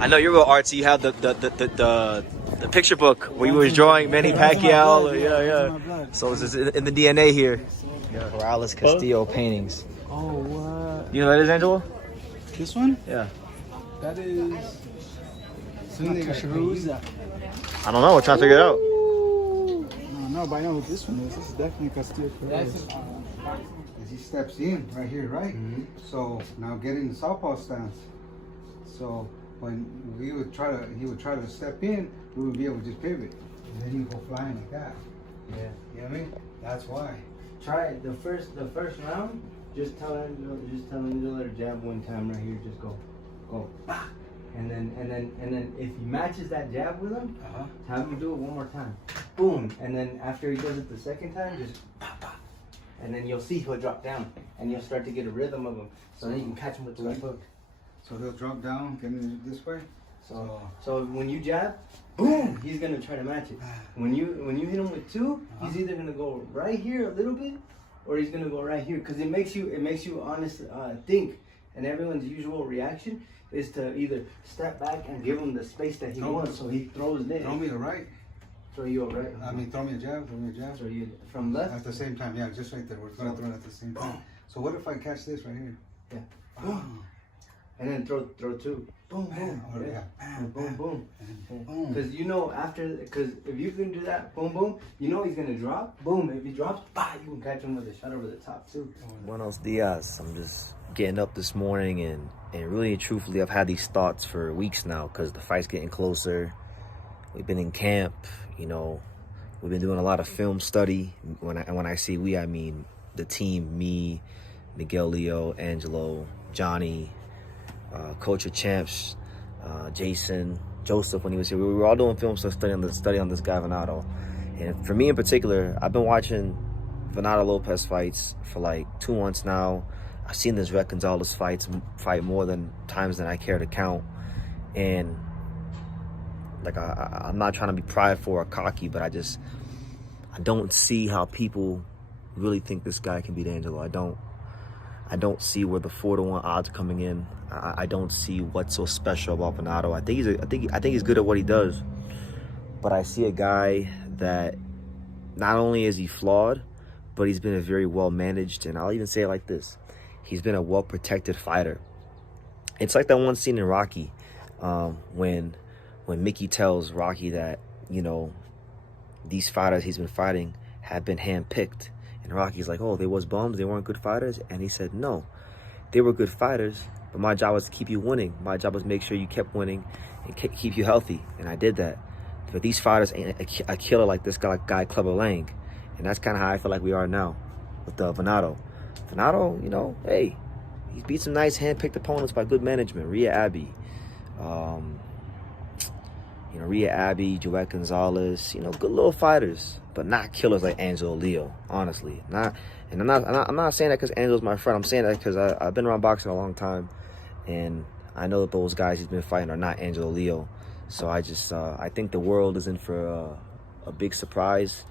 I know you're real artsy. You have the picture book where you was drawing Manny Pacquiao. Yeah. So it's in the DNA here. Yeah. Corrales Castillo paintings. Oh, what? You know what that is, Angelo? This one? Yeah. That is... I don't know. We're trying to figure it out. No, No, but I know what this one is. This is definitely Castillo Crego. As he steps in right here, right? So now get in the southpaw stance. So when he would try to step in, we would be able to just pivot, and then he would go flying like that. Yeah. You know what I mean? That's why. Try it. The first round. Just tell him to let her jab one time right here. Just go, bah! And then if he matches that jab with him, have him do it one more time. Boom. And then after he does it the second time, just bah, bah. And then you'll see he'll drop down, and you'll start to get a rhythm of him. So then you can catch him with the left hook. So he'll drop down, get in this way. So when you jab, boom, he's gonna try to match it. When you hit him with two, he's either gonna go right here a little bit, or he's gonna go right here, because it makes you honest think. And everyone's usual reaction is to either step back and give him the space that he wants, so he throws it. Throw me a right. Throw you a right. I mean, throw me a jab. Throw you from left. At the same time, yeah, just right there. We're gonna throw it at the same time. So what if I catch this right here? Yeah. Boom. And then throw two. Boom, boom. Yeah. Boom, boom. Because because if you can do that, boom, boom, you know he's gonna drop. Boom. If he drops, bah, you can catch him with a shot over the top too. Buenos dias. I'm just getting up this morning, and really and truthfully, I've had these thoughts for weeks now because the fight's getting closer. We've been in camp, we've been doing a lot of film study. When I say we, I mean the team, me, Miguel Leo, Angelo, Jony, Coach of Champs, Jason, Joseph when he was here. We were all doing film study on this guy Venado. And for me in particular, I've been watching Venado Lopez fights for like 2 months now. I've seen this Red Gonzalez fight more times than I care to count. And like I'm not trying to be prideful or cocky, but I don't see how people really think this guy can beat Angelo. I don't see where the 4-1 odds are coming in. I don't see what's so special about Venado. I think he's good at what he does, but I see a guy that not only is he flawed, but he's been a very well managed, and I'll even say it like this: he's been a well protected fighter. It's like that one scene in Rocky, when Mickey tells Rocky that, these fighters he's been fighting have been handpicked. And Rocky's like, oh, they was bums, they weren't good fighters? And he said, no, they were good fighters, but my job was to keep you winning. My job was to make sure you kept winning and keep you healthy. And I did that. But these fighters ain't a killer like this guy Clubber Lang. And that's kind of how I feel like we are now with Venado. Venado, hey, he's beat some nice hand-picked opponents by good management. Rhea Abbey, Joette Gonzalez, good little fighters, but not killers like Angelo Leo, honestly. I'm not saying that because Angelo's my friend. I'm saying that because I've been around boxing a long time, and I know that those guys he's been fighting are not Angelo Leo. So I think the world is in for a big surprise,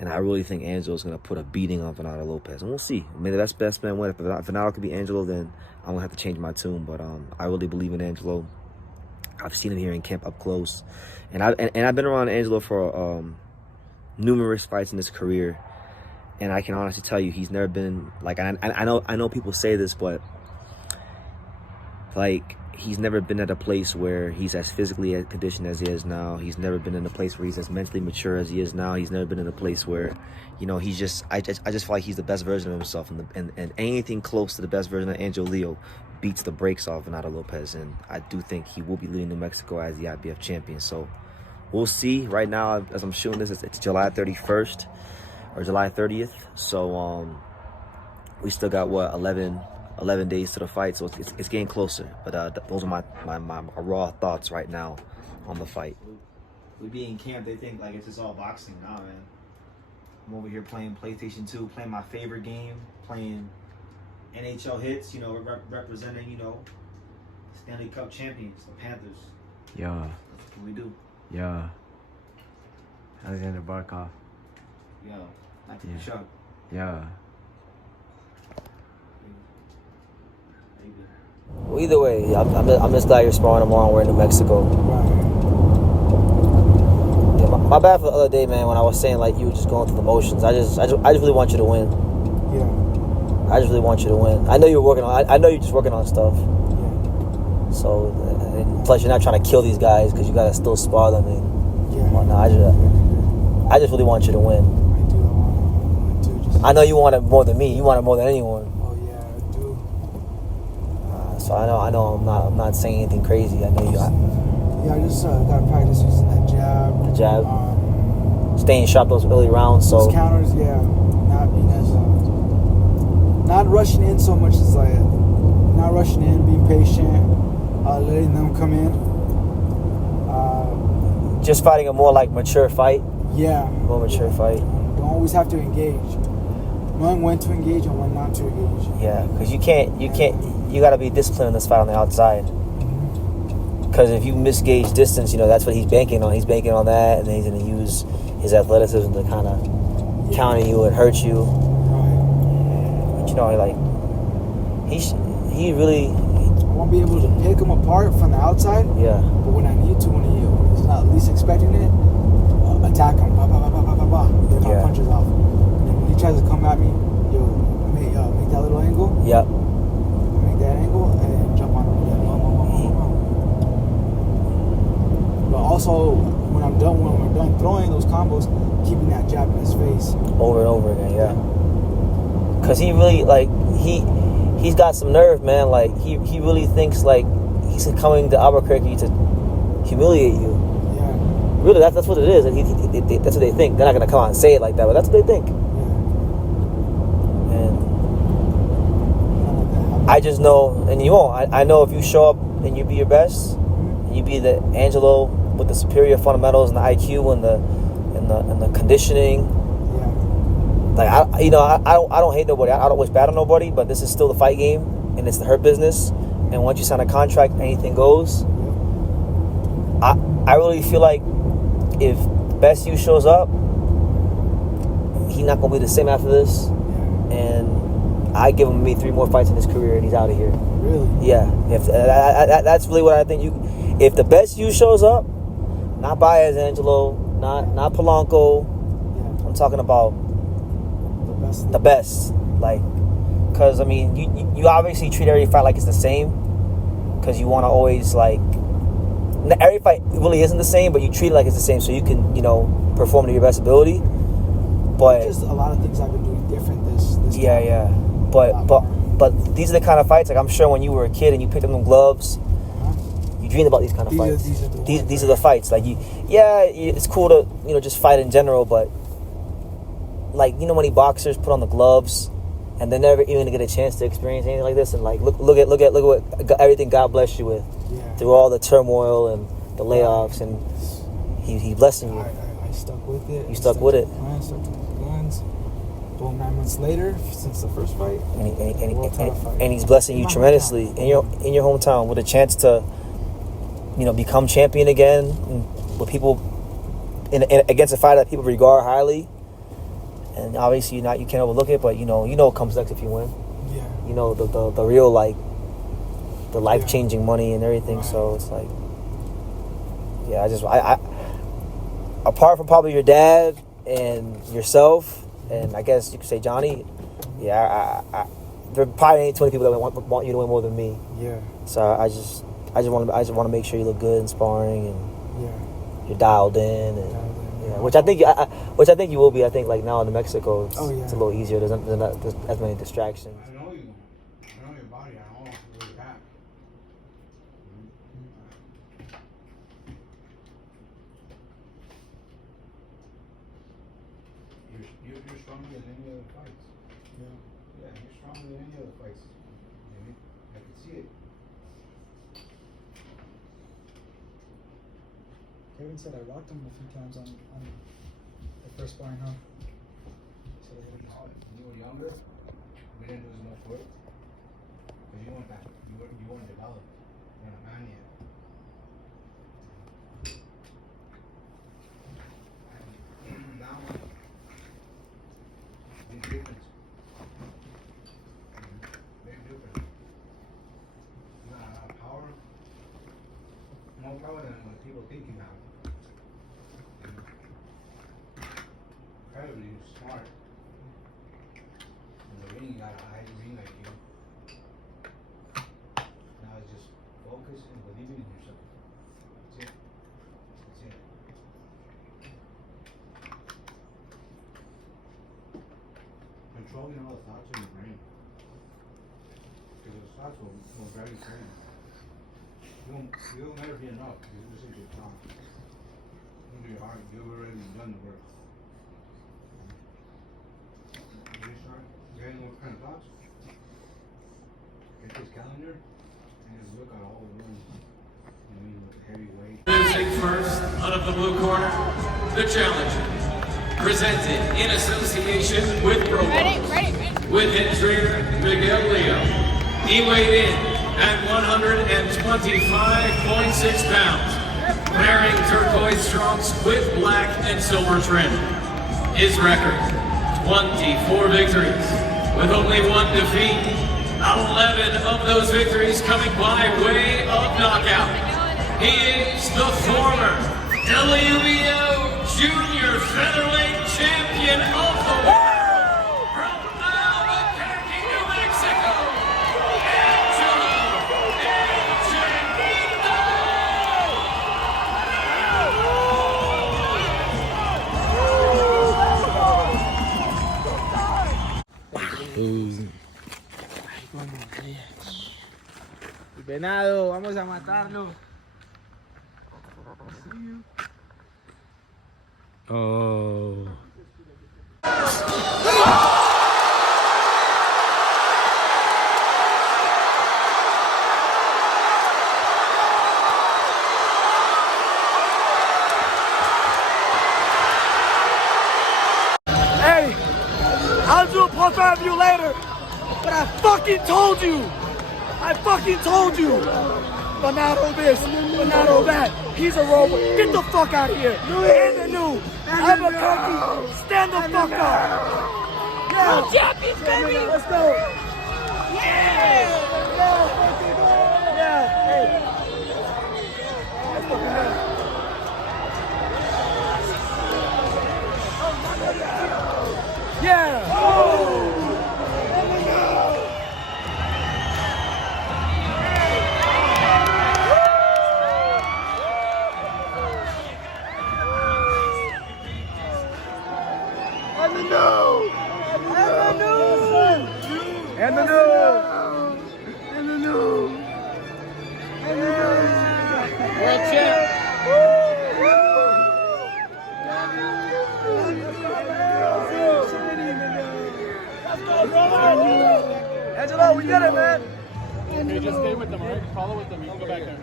and I really think Angelo's going to put a beating on Venado Lopez, and we'll see. Maybe that's best man win. If Venado could be Angelo, then I'm going to have to change my tune, but I really believe in Angelo. I've seen him here in camp up close, and I've been around Angelo for numerous fights in his career, and I can honestly tell you he's never been like, I know people say this, but like, he's never been at a place where he's as physically conditioned as he is now. He's never been in a place where he's as mentally mature as he is now. He's never been in a place where, he's just, I just feel like he's the best version of himself, and anything close to the best version of Angelo Leo beats the brakes off Venado Lopez, and I do think he will be leading New Mexico as the IBF champion. So we'll see. Right now, as I'm shooting this, it's July 31st or July 30th. So we still got 11 days to the fight, so it's getting closer. But those are my raw thoughts right now on the fight. We be in camp, they think like it's just all boxing. Nah, man. I'm over here playing PlayStation 2, playing my favorite game, playing NHL Hits, representing, Stanley Cup champions, the Panthers. Yeah. That's what we do. Yeah. Alexander Barkov. Yo, not to be shocked. Yeah. Well, either way, I'm just out here sparring tomorrow. We're in New Mexico. Yeah, my bad for the other day, man. When I was saying like you were just going through the motions. I just really want you to win. Yeah. I just really want you to win. I know you're working on. I know you're just working on stuff. Yeah. So, and plus you're not trying to kill these guys because you gotta still spar them and yeah. whatnot. I I just really want you to win. I do. I want to just. I know you want it more than me. You want it more than anyone. Oh yeah, I do. So I know I'm not saying anything crazy. I know you. Yeah, I just gotta practice using that jab. The jab. Staying sharp those early rounds. So those counters, yeah, not being as not rushing in so much as like not rushing in, being patient, letting them come in. Just fighting a more like mature fight. Yeah. More mature fight. Don't always have to engage. Knowing when to engage and when not to engage. Yeah, because you got to be disciplined in this fight on the outside. Because if you misgauge distance, you know, that's what he's banking on. He's banking on that, and then he's going to use his athleticism to kind of counter you and hurt you. But, you know, like, he really... I won't be able to pick him apart from the outside. Yeah. But when I need to, when he's not least expecting it, attack him. Bah, bah, bah, bah, bah, bah. Get my punches off. And then when he tries to come at me, make that little angle. Yep. Make that angle and jump on him. But also, when we're done throwing those combos, keeping that jab in his face. Over and over again, yeah. Because he really, like, he's got some nerve, man. Like, he really thinks, like, he's coming to Albuquerque to humiliate you. Yeah. Really, that's what it is. And that's what they think. They're not going to come out and say it like that, but that's what they think. And I just know, and you won't. I know if you show up and you be your best, you be the Angelo with the superior fundamentals and the IQ and the conditioning. Like I don't hate nobody. I don't wish bad on nobody. But this is still the fight game, and it's her business. And once you sign a contract, anything goes. I really feel like if Best You shows up, he's not gonna be the same after this. And I give him maybe 3 more fights in his career, and he's out of here. Really? Yeah. If that's really what I think. If the Best You shows up, not Baez Angelo, not Polanco. Yeah. I'm talking about the best. Like, because I mean, you obviously treat every fight like it's the same, because you want to always, like, every fight really isn't the same, but you treat it like it's the same so you can, you know, perform to your best ability. But just a lot of things I've been doing different this yeah. But these are the kind of fights, like, I'm sure when you were a kid and you picked up them gloves, you dreamed about these kind of fights. These are the fights. Like, it's cool to, you know, just fight in general, but, like, you know, many boxers put on the gloves and they're never even gonna get a chance to experience anything like this. And, like, look at what everything God blessed you with through all the turmoil and the layoffs, and he blessing you. I stuck with it. You stuck with it. I stuck with the guns. Boom, 9 months later, since the first fight, and he's blessing you tremendously in your hometown with a chance to, you know, become champion again with people against a fighter that people regard highly. And obviously you can't overlook it, but you know what comes next if you win. Yeah. You know the real, like, the life-changing money and everything. Right. So it's like, yeah, I apart from probably your dad and yourself, and I guess you could say Johnny, yeah, there probably ain't 20 people that want you to win more than me. Yeah. So I just want to make sure you look good in sparring, and you're dialed in, and which I think you will be. I think, like, now in New Mexico, it's a little easier. There's not as many distractions. I know you. I know your body. I know where you're at. You're stronger than any other fights. Yeah, you're stronger than any other fights. I can see it. Kevin said I rocked him a few times on the first sparring, huh? So when you were younger, we didn't lose enough weight. Because you weren't developed. You're not a man yet. Now, big difference. Big difference. You got a lot of power. More power than what people think you have. Incredibly smart. In the ring, you got a high ring like you. Now it's just focus and believing in yourself. That's it. That's it. controlling all the thoughts in your brain. Because those thoughts will drive you crazy. You'll never be enough if you listen to your thoughts. Into your heart, you've already done the work. When you start getting those kind of thoughts, get this calendar and just look at all the rooms. You know, with the heavy weight. Music first, out of the blue corner, the challenger. Presented in association with Pro with his trainer, Miguel Leo. He weighed in at 125.6 pounds, wearing turquoise trunks with black and silver trim. His record, 24 victories, with only 1 defeat. 11 of those victories coming by way of knockout. He is the former Angelo Leo Jr. featherweight champion of the world from Albuquerque, New Mexico, Angelo Venado, vamos a matarlo. Oh. Hey, I'll do a post-fight review later, but I fucking told you. Venado this, Venado that. He's a robot. Get the fuck out of here. And the new Albuquerque, stand the fuck up. Yeah. Champions, baby. Let's go. Yeah. Yeah. Hey. Let's fucking go. Yeah. Oh. World champ. Angelo, we get it, man. Okay, just stay with them, all right? Follow with them. You can go back there.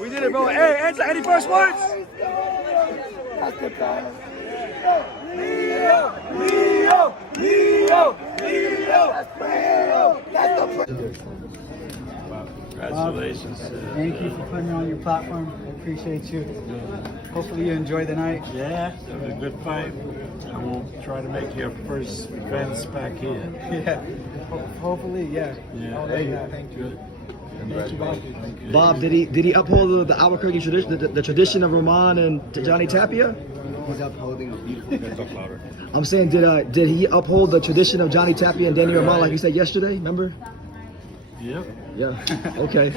We did it, bro. Hey, Angelo, any first words? Leo. Congratulations. Thank you for putting me on your platform. I appreciate you. Hopefully you enjoyed the night. Yeah, it was a good fight. And we'll try to make your first events back here. Yeah. Hopefully, yeah. Yeah. Thank you. Bob, did he uphold the Albuquerque tradition, the tradition of Roman and Jony Tapia? He's upholding a beautiful. I'm saying, did he uphold the tradition of Jony Tapia and Danny Roman like he said yesterday? Remember? Yep. Yeah. Okay.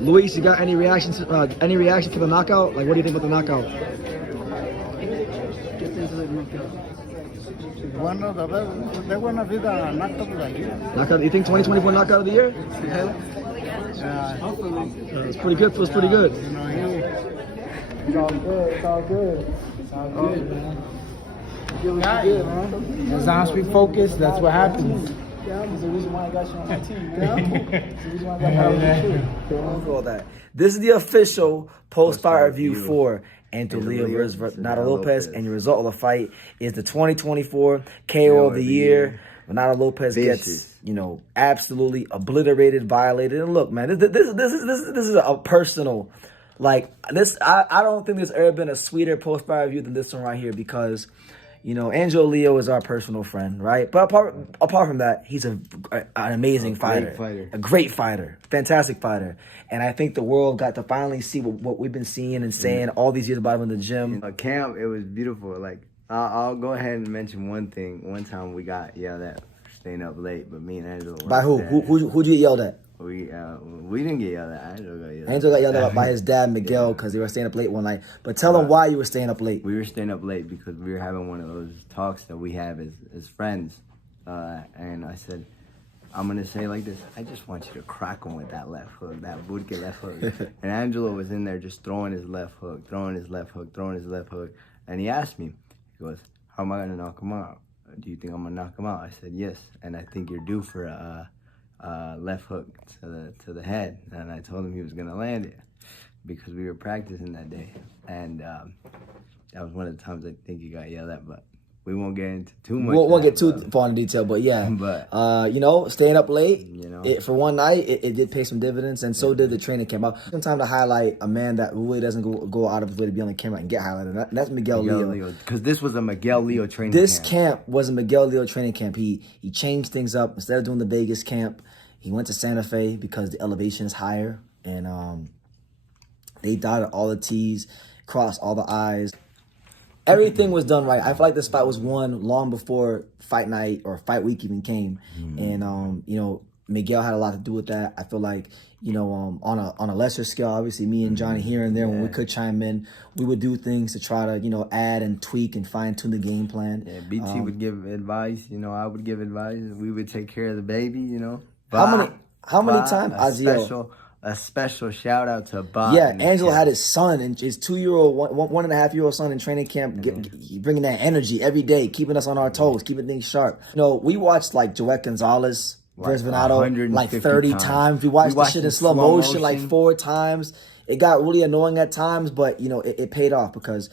Luis, you got any reactions? Any reaction to the knockout? Like, what do you think about the knockout? They're gonna be the knockout of the year. Knockout? You think 2024 knockout of the year? Hopefully. It's pretty good. Feels pretty good. It's all good. It's all good, man. Feeling good, man. As long as we focus, that's what happens. There's a reason why I got you on my team, There's a reason why I got you on my team. This is the official post-fight review for Angelo Leo versus Venado Lopez, and your result of the fight is the 2024 KO of the year. Venado Lopez gets, absolutely obliterated, violated. And look, man, this is a personal, like this. I don't think there's ever been a sweeter post-fight review than this one right here, because, You know, Angelo Leo is our personal friend, right? But apart from that, he's an amazing fighter. A great fighter. Fantastic fighter. And I think the world got to finally see what we've been seeing and saying all these years about him in the gym. Camp, it was beautiful. Like, I'll go ahead and mention one thing. One time we got yelled at for staying up late, but me and Angelo By who? Who'd you get yelled at? We didn't get yelled at. Angelo got yelled at. Angelo got yelled at by his dad, Miguel, because they were staying up late one night. But tell them why you were staying up late. We were staying up late because we were having one of those talks that we have as friends. And I said, I'm going to say like this, I just want you to crack him with that left hook, that Budke left hook. And Angelo was in there just throwing his left hook, throwing his left hook, throwing his left hook. And he asked me, he goes, how am I going to knock him out? Do you think I'm going to knock him out? I said, yes. And I think you're due for a left hook to the head. And I told him he was going to land it because we were practicing that day. And that was one of the times I think he got yelled at, but we won't get into too much. Won't get too far into detail, but yeah. But you know, staying up late, for one night, it did pay some dividends, and so did the training camp. Sometimes to highlight a man that really doesn't go out of his way to be on the camera and get highlighted. That's Miguel Leo. Because this was a Miguel Leo training This camp. camp was a Miguel Leo training camp. He changed things up. Instead of doing the Vegas camp, he went to Santa Fe because the elevation is higher, and they dotted all the T's, crossed all the I's. Everything was done right. I feel like this fight was won long before fight night or fight week even came. And, you know, Miguel had a lot to do with that. I feel like, you know, on a lesser scale, obviously me and Johnny here and there, when we could chime in, we would do things to try to, you know, add and tweak and fine tune the game plan. Yeah, BT would give advice, you know, I would give advice. We would take care of the baby, you know. How many times, Aziel? A special shout out to Bob. Yeah, Angelo had his son and his 2-year-old, 1.5-year-old son in training camp, bringing that energy every day, keeping us on our toes, keeping things sharp. You know, we watched like Joet Gonzalez versus Venado like 30 times. We watched this shit in slow motion like 4 times. It got really annoying at times, but you know, it paid off because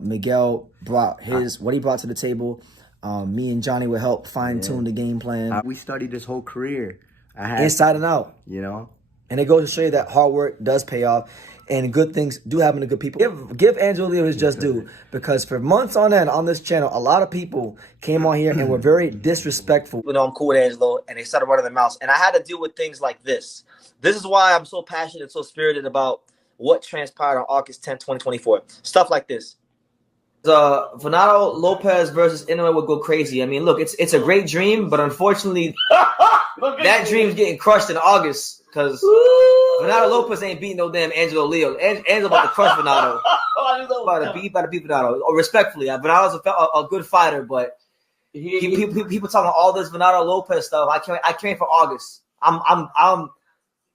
Miguel brought what he brought to the table. Me and Johnny would help fine tune the game plan. We studied his whole career. Inside and out. You know? And it goes to show you that hard work does pay off and good things do happen to good people. Give Angelo Leo his just due, because for months on end on this channel, a lot of people came on here and were very disrespectful. You know, I'm cool with Angelo, and they started running their mouths. And I had to deal with things like this. This is why I'm so passionate and so spirited about what transpired on August 10, 2024. Stuff like this. Venado Lopez versus Inoue would go crazy. I mean, look, it's a great dream, but unfortunately, that dream's getting crushed in August. Because Venado Lopez ain't beating no damn Angelo Leo. Angelo about to crush Venado. About to beat Venado. Respectfully, Venado's a good fighter, but people talking about all this Venado Lopez stuff. I can't wait for August. I'm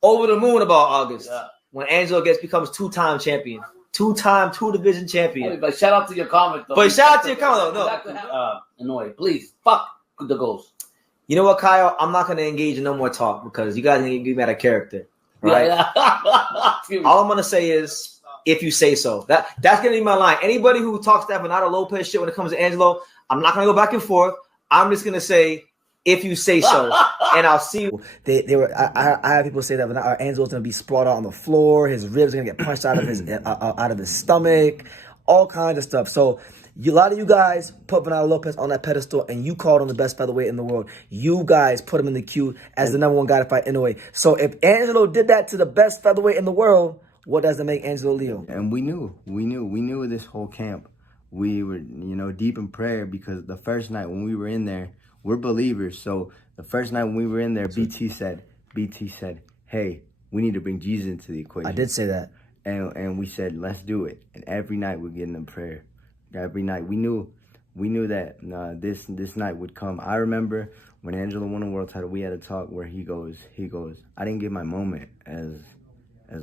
over the moon about August when Angelo becomes 2-time champion, 2-time 2-division champion. But shout out to your comment though. But shout out to your comment though. No, Inoue, please fuck the ghost. You know what, Kyle? I'm not going to engage in no more talk because you guys need to give me out of character. Right? All I'm going to say is, if you say so. That's going to be my line. Anybody who talks that Venado Lopez shit when it comes to Angelo, I'm not going to go back and forth. I'm just going to say, if you say so. And I'll see you. I have people say that Angelo's going to be sprawled out on the floor. His ribs are going to get punched out of his stomach. All kinds of stuff. So, a lot of you guys put Venado Lopez on that pedestal, and you called him the best featherweight in the world. You guys put him in the queue as the #1 guy to fight Inoue. So if Angelo did that to the best featherweight in the world, what does it make Angelo Leo? And we knew this whole camp. We were, you know, deep in prayer because the first night when we were in there, we're believers. So the first night when we were in there, BT said, hey, we need to bring Jesus into the equation. I did say that. And we said, let's do it. And every night we're getting in prayer. Every night we knew that this night would come. I remember when Angelo won a world title, we had a talk where he goes, I didn't get my moment as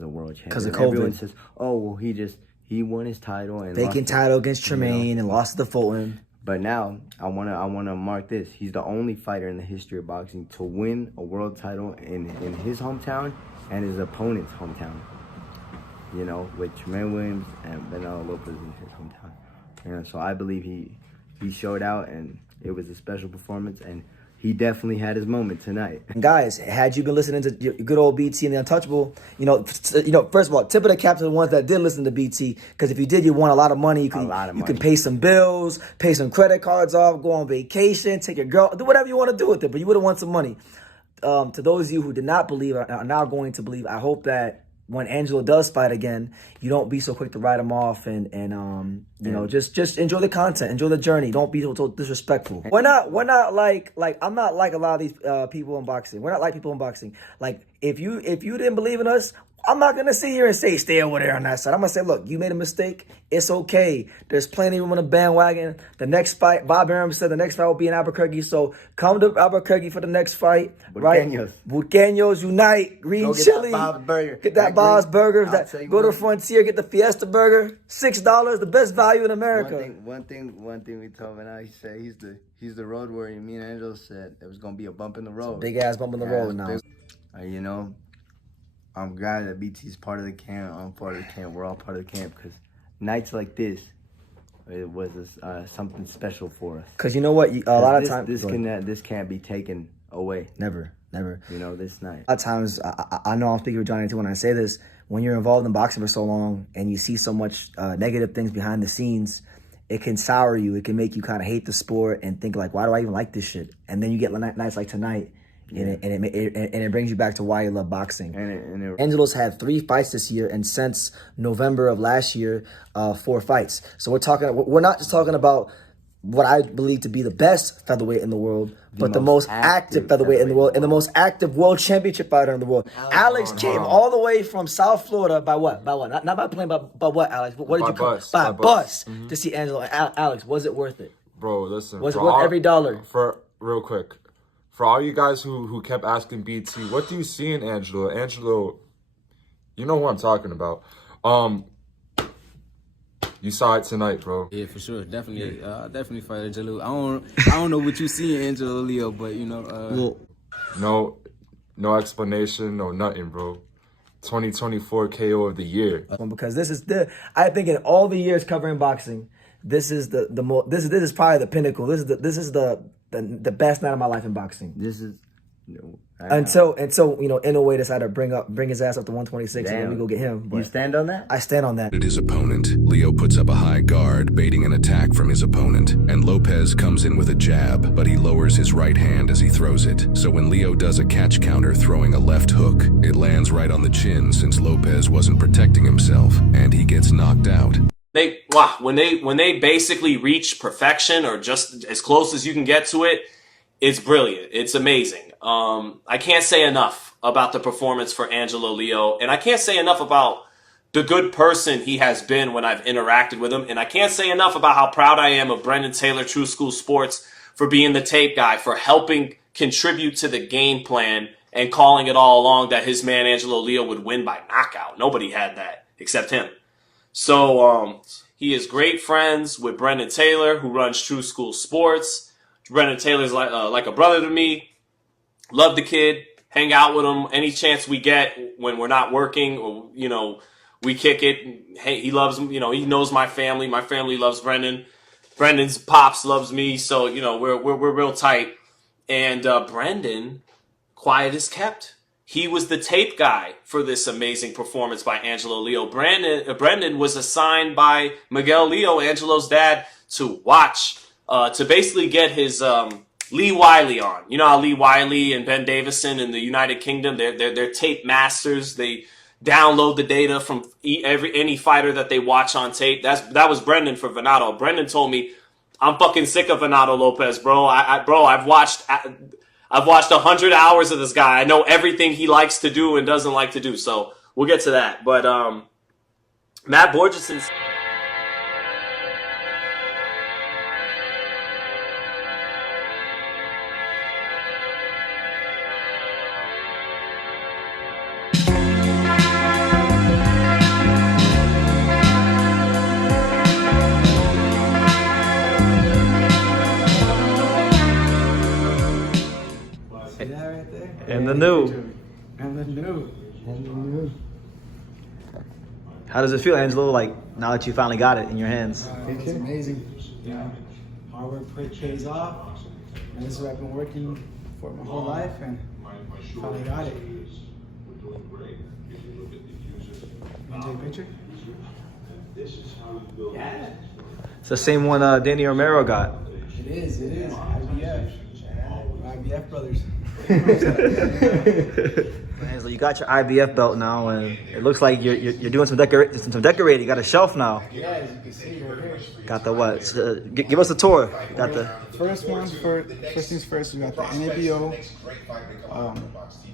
a world champion. Because of COVID. Everyone says, oh well, he won his title and vacant title against Tremaine and lost to the Fulton. But now I wanna mark this. He's the only fighter in the history of boxing to win a world title in his hometown and his opponent's hometown. You know, with Tremaine Williams and Venado Lopez in his hometown. And so I believe he showed out, and it was a special performance, and he definitely had his moment tonight. And guys, had you been listening to your good old BT and the Untouchable, first of all, tip of the cap to the ones that did listen to BT, because if you did, you won a lot of money. You can pay some bills, pay some credit cards off, go on vacation, take your girl, do whatever you want to do with it, but you would have won some money. To those of you who did not believe are now going to believe, I hope that when Angelo does fight again, you don't be so quick to write him off and just enjoy the content, enjoy the journey. Don't be so disrespectful. We're not like I'm not like a lot of these people in boxing. We're not like people in boxing. Like if you didn't believe in us, I'm not gonna sit here and say stay over there on that side. I'm gonna say, look, you made a mistake. It's okay. There's plenty of room on the bandwagon. The next fight, Bob Arum said the next fight will be in Albuquerque. So come to Albuquerque for the next fight. Burqueños. Right? Burqueños unite. Green chili. Get that Bob's burger. Get that Bob's burger. Go to the Frontier. Get the Fiesta burger. $6. The best value in America. One thing we told him. He said he's the road warrior. Me and Angelo said there was gonna be a bump in the road. Big ass bump in the road now. I'm glad that BT's part of the camp. I'm part of the camp. We're all part of the camp because nights like this, it was something special for us. Because you know what? A lot of times this can't be taken away. Never. This night. A lot of times, I know I'm speaking with Johnny too when I say this. When you're involved in boxing for so long and you see so much negative things behind the scenes, it can sour you. It can make you kind of hate the sport and think like, why do I even like this shit? And then you get nights like tonight. And it brings you back to why you love boxing. Angelo's had 3 fights this year, and since November of last year, 4 fights. So we're not just talking about what I believe to be the best featherweight in the world, but the most active featherweight in the world and the most active world championship fighter in the world. Alex came all the way from South Florida by what? Not by plane, but by what, Alex? What did you come? By bus to see Angelo. Alex, was it worth it? Bro, listen. Was it worth every dollar? Real quick. For all you guys who kept asking BT, what do you see in Angelo? Angelo, you know who I'm talking about. You saw it tonight, bro. Yeah, for sure. Definitely. Definitely fight Angelo. I don't know what you see in Angelo Leo, but no explanation, no nothing, bro. 2024 KO of the year. Because I think in all the years covering boxing, this is this is probably the pinnacle. This is the best night of my life in boxing. Until Inoue decided to bring his ass up to 126 and then we go get him. But you stand on that? I stand on that. His opponent, Leo puts up a high guard, baiting an attack from his opponent, and Lopez comes in with a jab, but he lowers his right hand as he throws it. So when Leo does a catch counter throwing a left hook, it lands right on the chin since Lopez wasn't protecting himself, and he gets knocked out. When they basically reach perfection or just as close as you can get to it, it's brilliant. It's amazing. I can't say enough about the performance for Angelo Leo, and I can't say enough about the good person he has been when I've interacted with him, and I can't say enough about how proud I am of Brendan Taylor, True School Sports, for being the tape guy, for helping contribute to the game plan and calling it all along that his man Angelo Leo would win by knockout. Nobody had that except him. So he is great friends with Brendan Taylor, who runs True School Sports. Brendan Taylor's like a brother to me. Love the kid. Hang out with him any chance we get when we're not working, or we kick it. Hey, he loves him. He knows my family. My family loves Brendan. Brendan's pops loves me. So we're real tight. And Brendan, quiet as kept. He was the tape guy for this amazing performance by Angelo Leo. Brendan was assigned by Miguel Leo, Angelo's dad, to watch, to basically get his Lee Wiley on. You know how Lee Wiley and Ben Davison in the United Kingdom, they're tape masters. They download the data from any fighter that they watch on tape. That was Brendan for Venado. Brendan told me, I'm fucking sick of Venado Lopez, bro. I've watched 100 hours of this guy. I know everything he likes to do and doesn't like to do. So we'll get to that. But Matt Borgeson's... And the new. And the new. How does it feel, Angelo, like now that you finally got it in your hands? It's amazing. Hard work pays off. And this is what I've been working for my whole life, and finally got it. Want to take a picture? Yeah. It's the same one Danny Romero got. It is. IBF brothers. Angelo, you got your IBF belt now, and it looks like you're doing some decorating. You got a shelf now. Yeah, as you can see right here. Got the what? Give us a tour. Got the first things first. We got the NABO.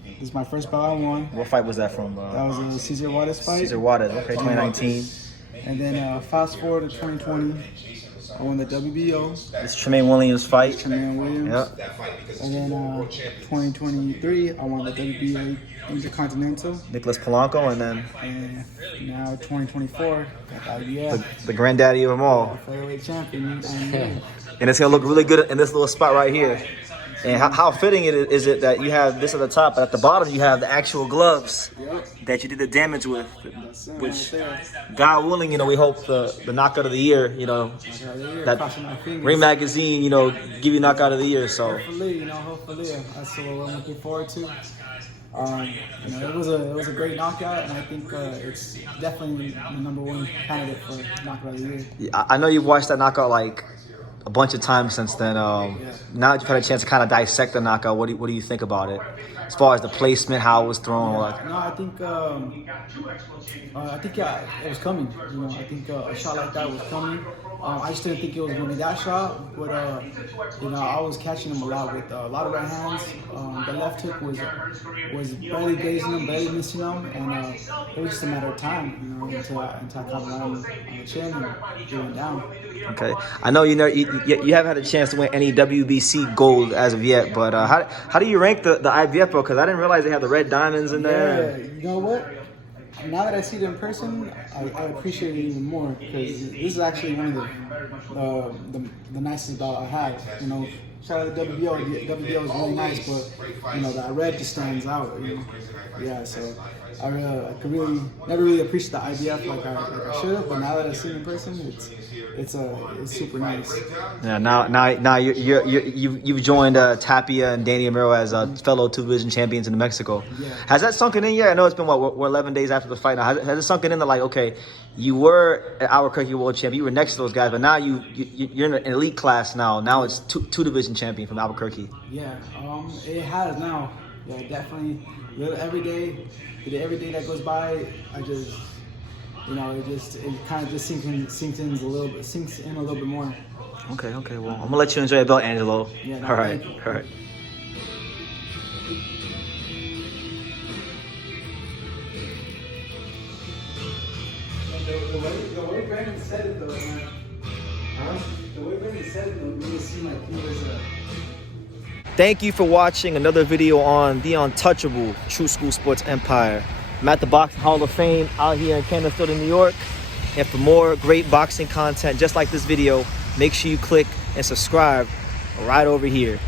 This is my first belt I won. What fight was that from? That was a Cesar Juarez fight. Cesar Juarez, okay, 2019. And then fast forward to 2020. I won the WBO. It's Tremaine Williams' fight. Tremaine Williams. Yep. And then 2023, I won the WBA Intercontinental. Nicholas Polanco, and then. And now 2024, got the IBF. The granddaddy of them all. Featherweight champion. And it's gonna look really good in this little spot right here. And how fitting is it that you have this at the top, but at the bottom you have the actual gloves that you did the damage with, which, God willing, we hope the knockout of the year, that Ring Magazine, give you knockout of the year. So hopefully, that's what we're looking forward to. It was a great knockout, and I think it's definitely the #1 candidate for knockout of the year. Yeah, I know you've watched that knockout like a bunch of times since then. Now that you've had a chance to kind of dissect the knockout, what do you think about it? As far as the placement, how it was thrown? No, I think it was coming. I think a shot like that was coming. I just didn't think it was going to be that shot, but I was catching him a lot with a lot of right hands. The left hook was barely gazing him, barely missing him, and it was just a matter of time, until I caught him on the chin and he went down. Okay, I know you haven't had a chance to win any WBC gold as of yet, but how do you rank the IBF belt? Because I didn't realize they had the red diamonds in there. Yeah, you know what? Now that I see it in person, I appreciate it even more, because this is actually one of the nicest belt I have. Shout out to WBO. The WBO is really nice, but that red just stands out. Yeah, so I could never really appreciate the IBF like I should have, but now that I see it in person, it's super nice. Yeah, now you've joined Tapia and Danny Romero as fellow 2 division champions in New Mexico. Yeah. Has that sunken in yet? I know it's been we're 11 days after the fight now. Has it sunken in that, like, okay, you were an Albuquerque world champion, you were next to those guys, but now you're in an elite class now. Now it's 2 division champion from Albuquerque. Yeah, it has now. Yeah, definitely. Every day that goes by, I just, it kind of just sinks in a little bit more. Okay. Well, I'm gonna let you enjoy the belt, Angelo. Yeah. All right. The way Brandon said it, though, man. The way Brandon said it, though, made it seem like he was a. Thank you for watching another video on the untouchable True School Sports Empire. I'm at the Boxing Hall of Fame out here in Canfield, New York. And for more great boxing content just like this video, make sure you click and subscribe right over here.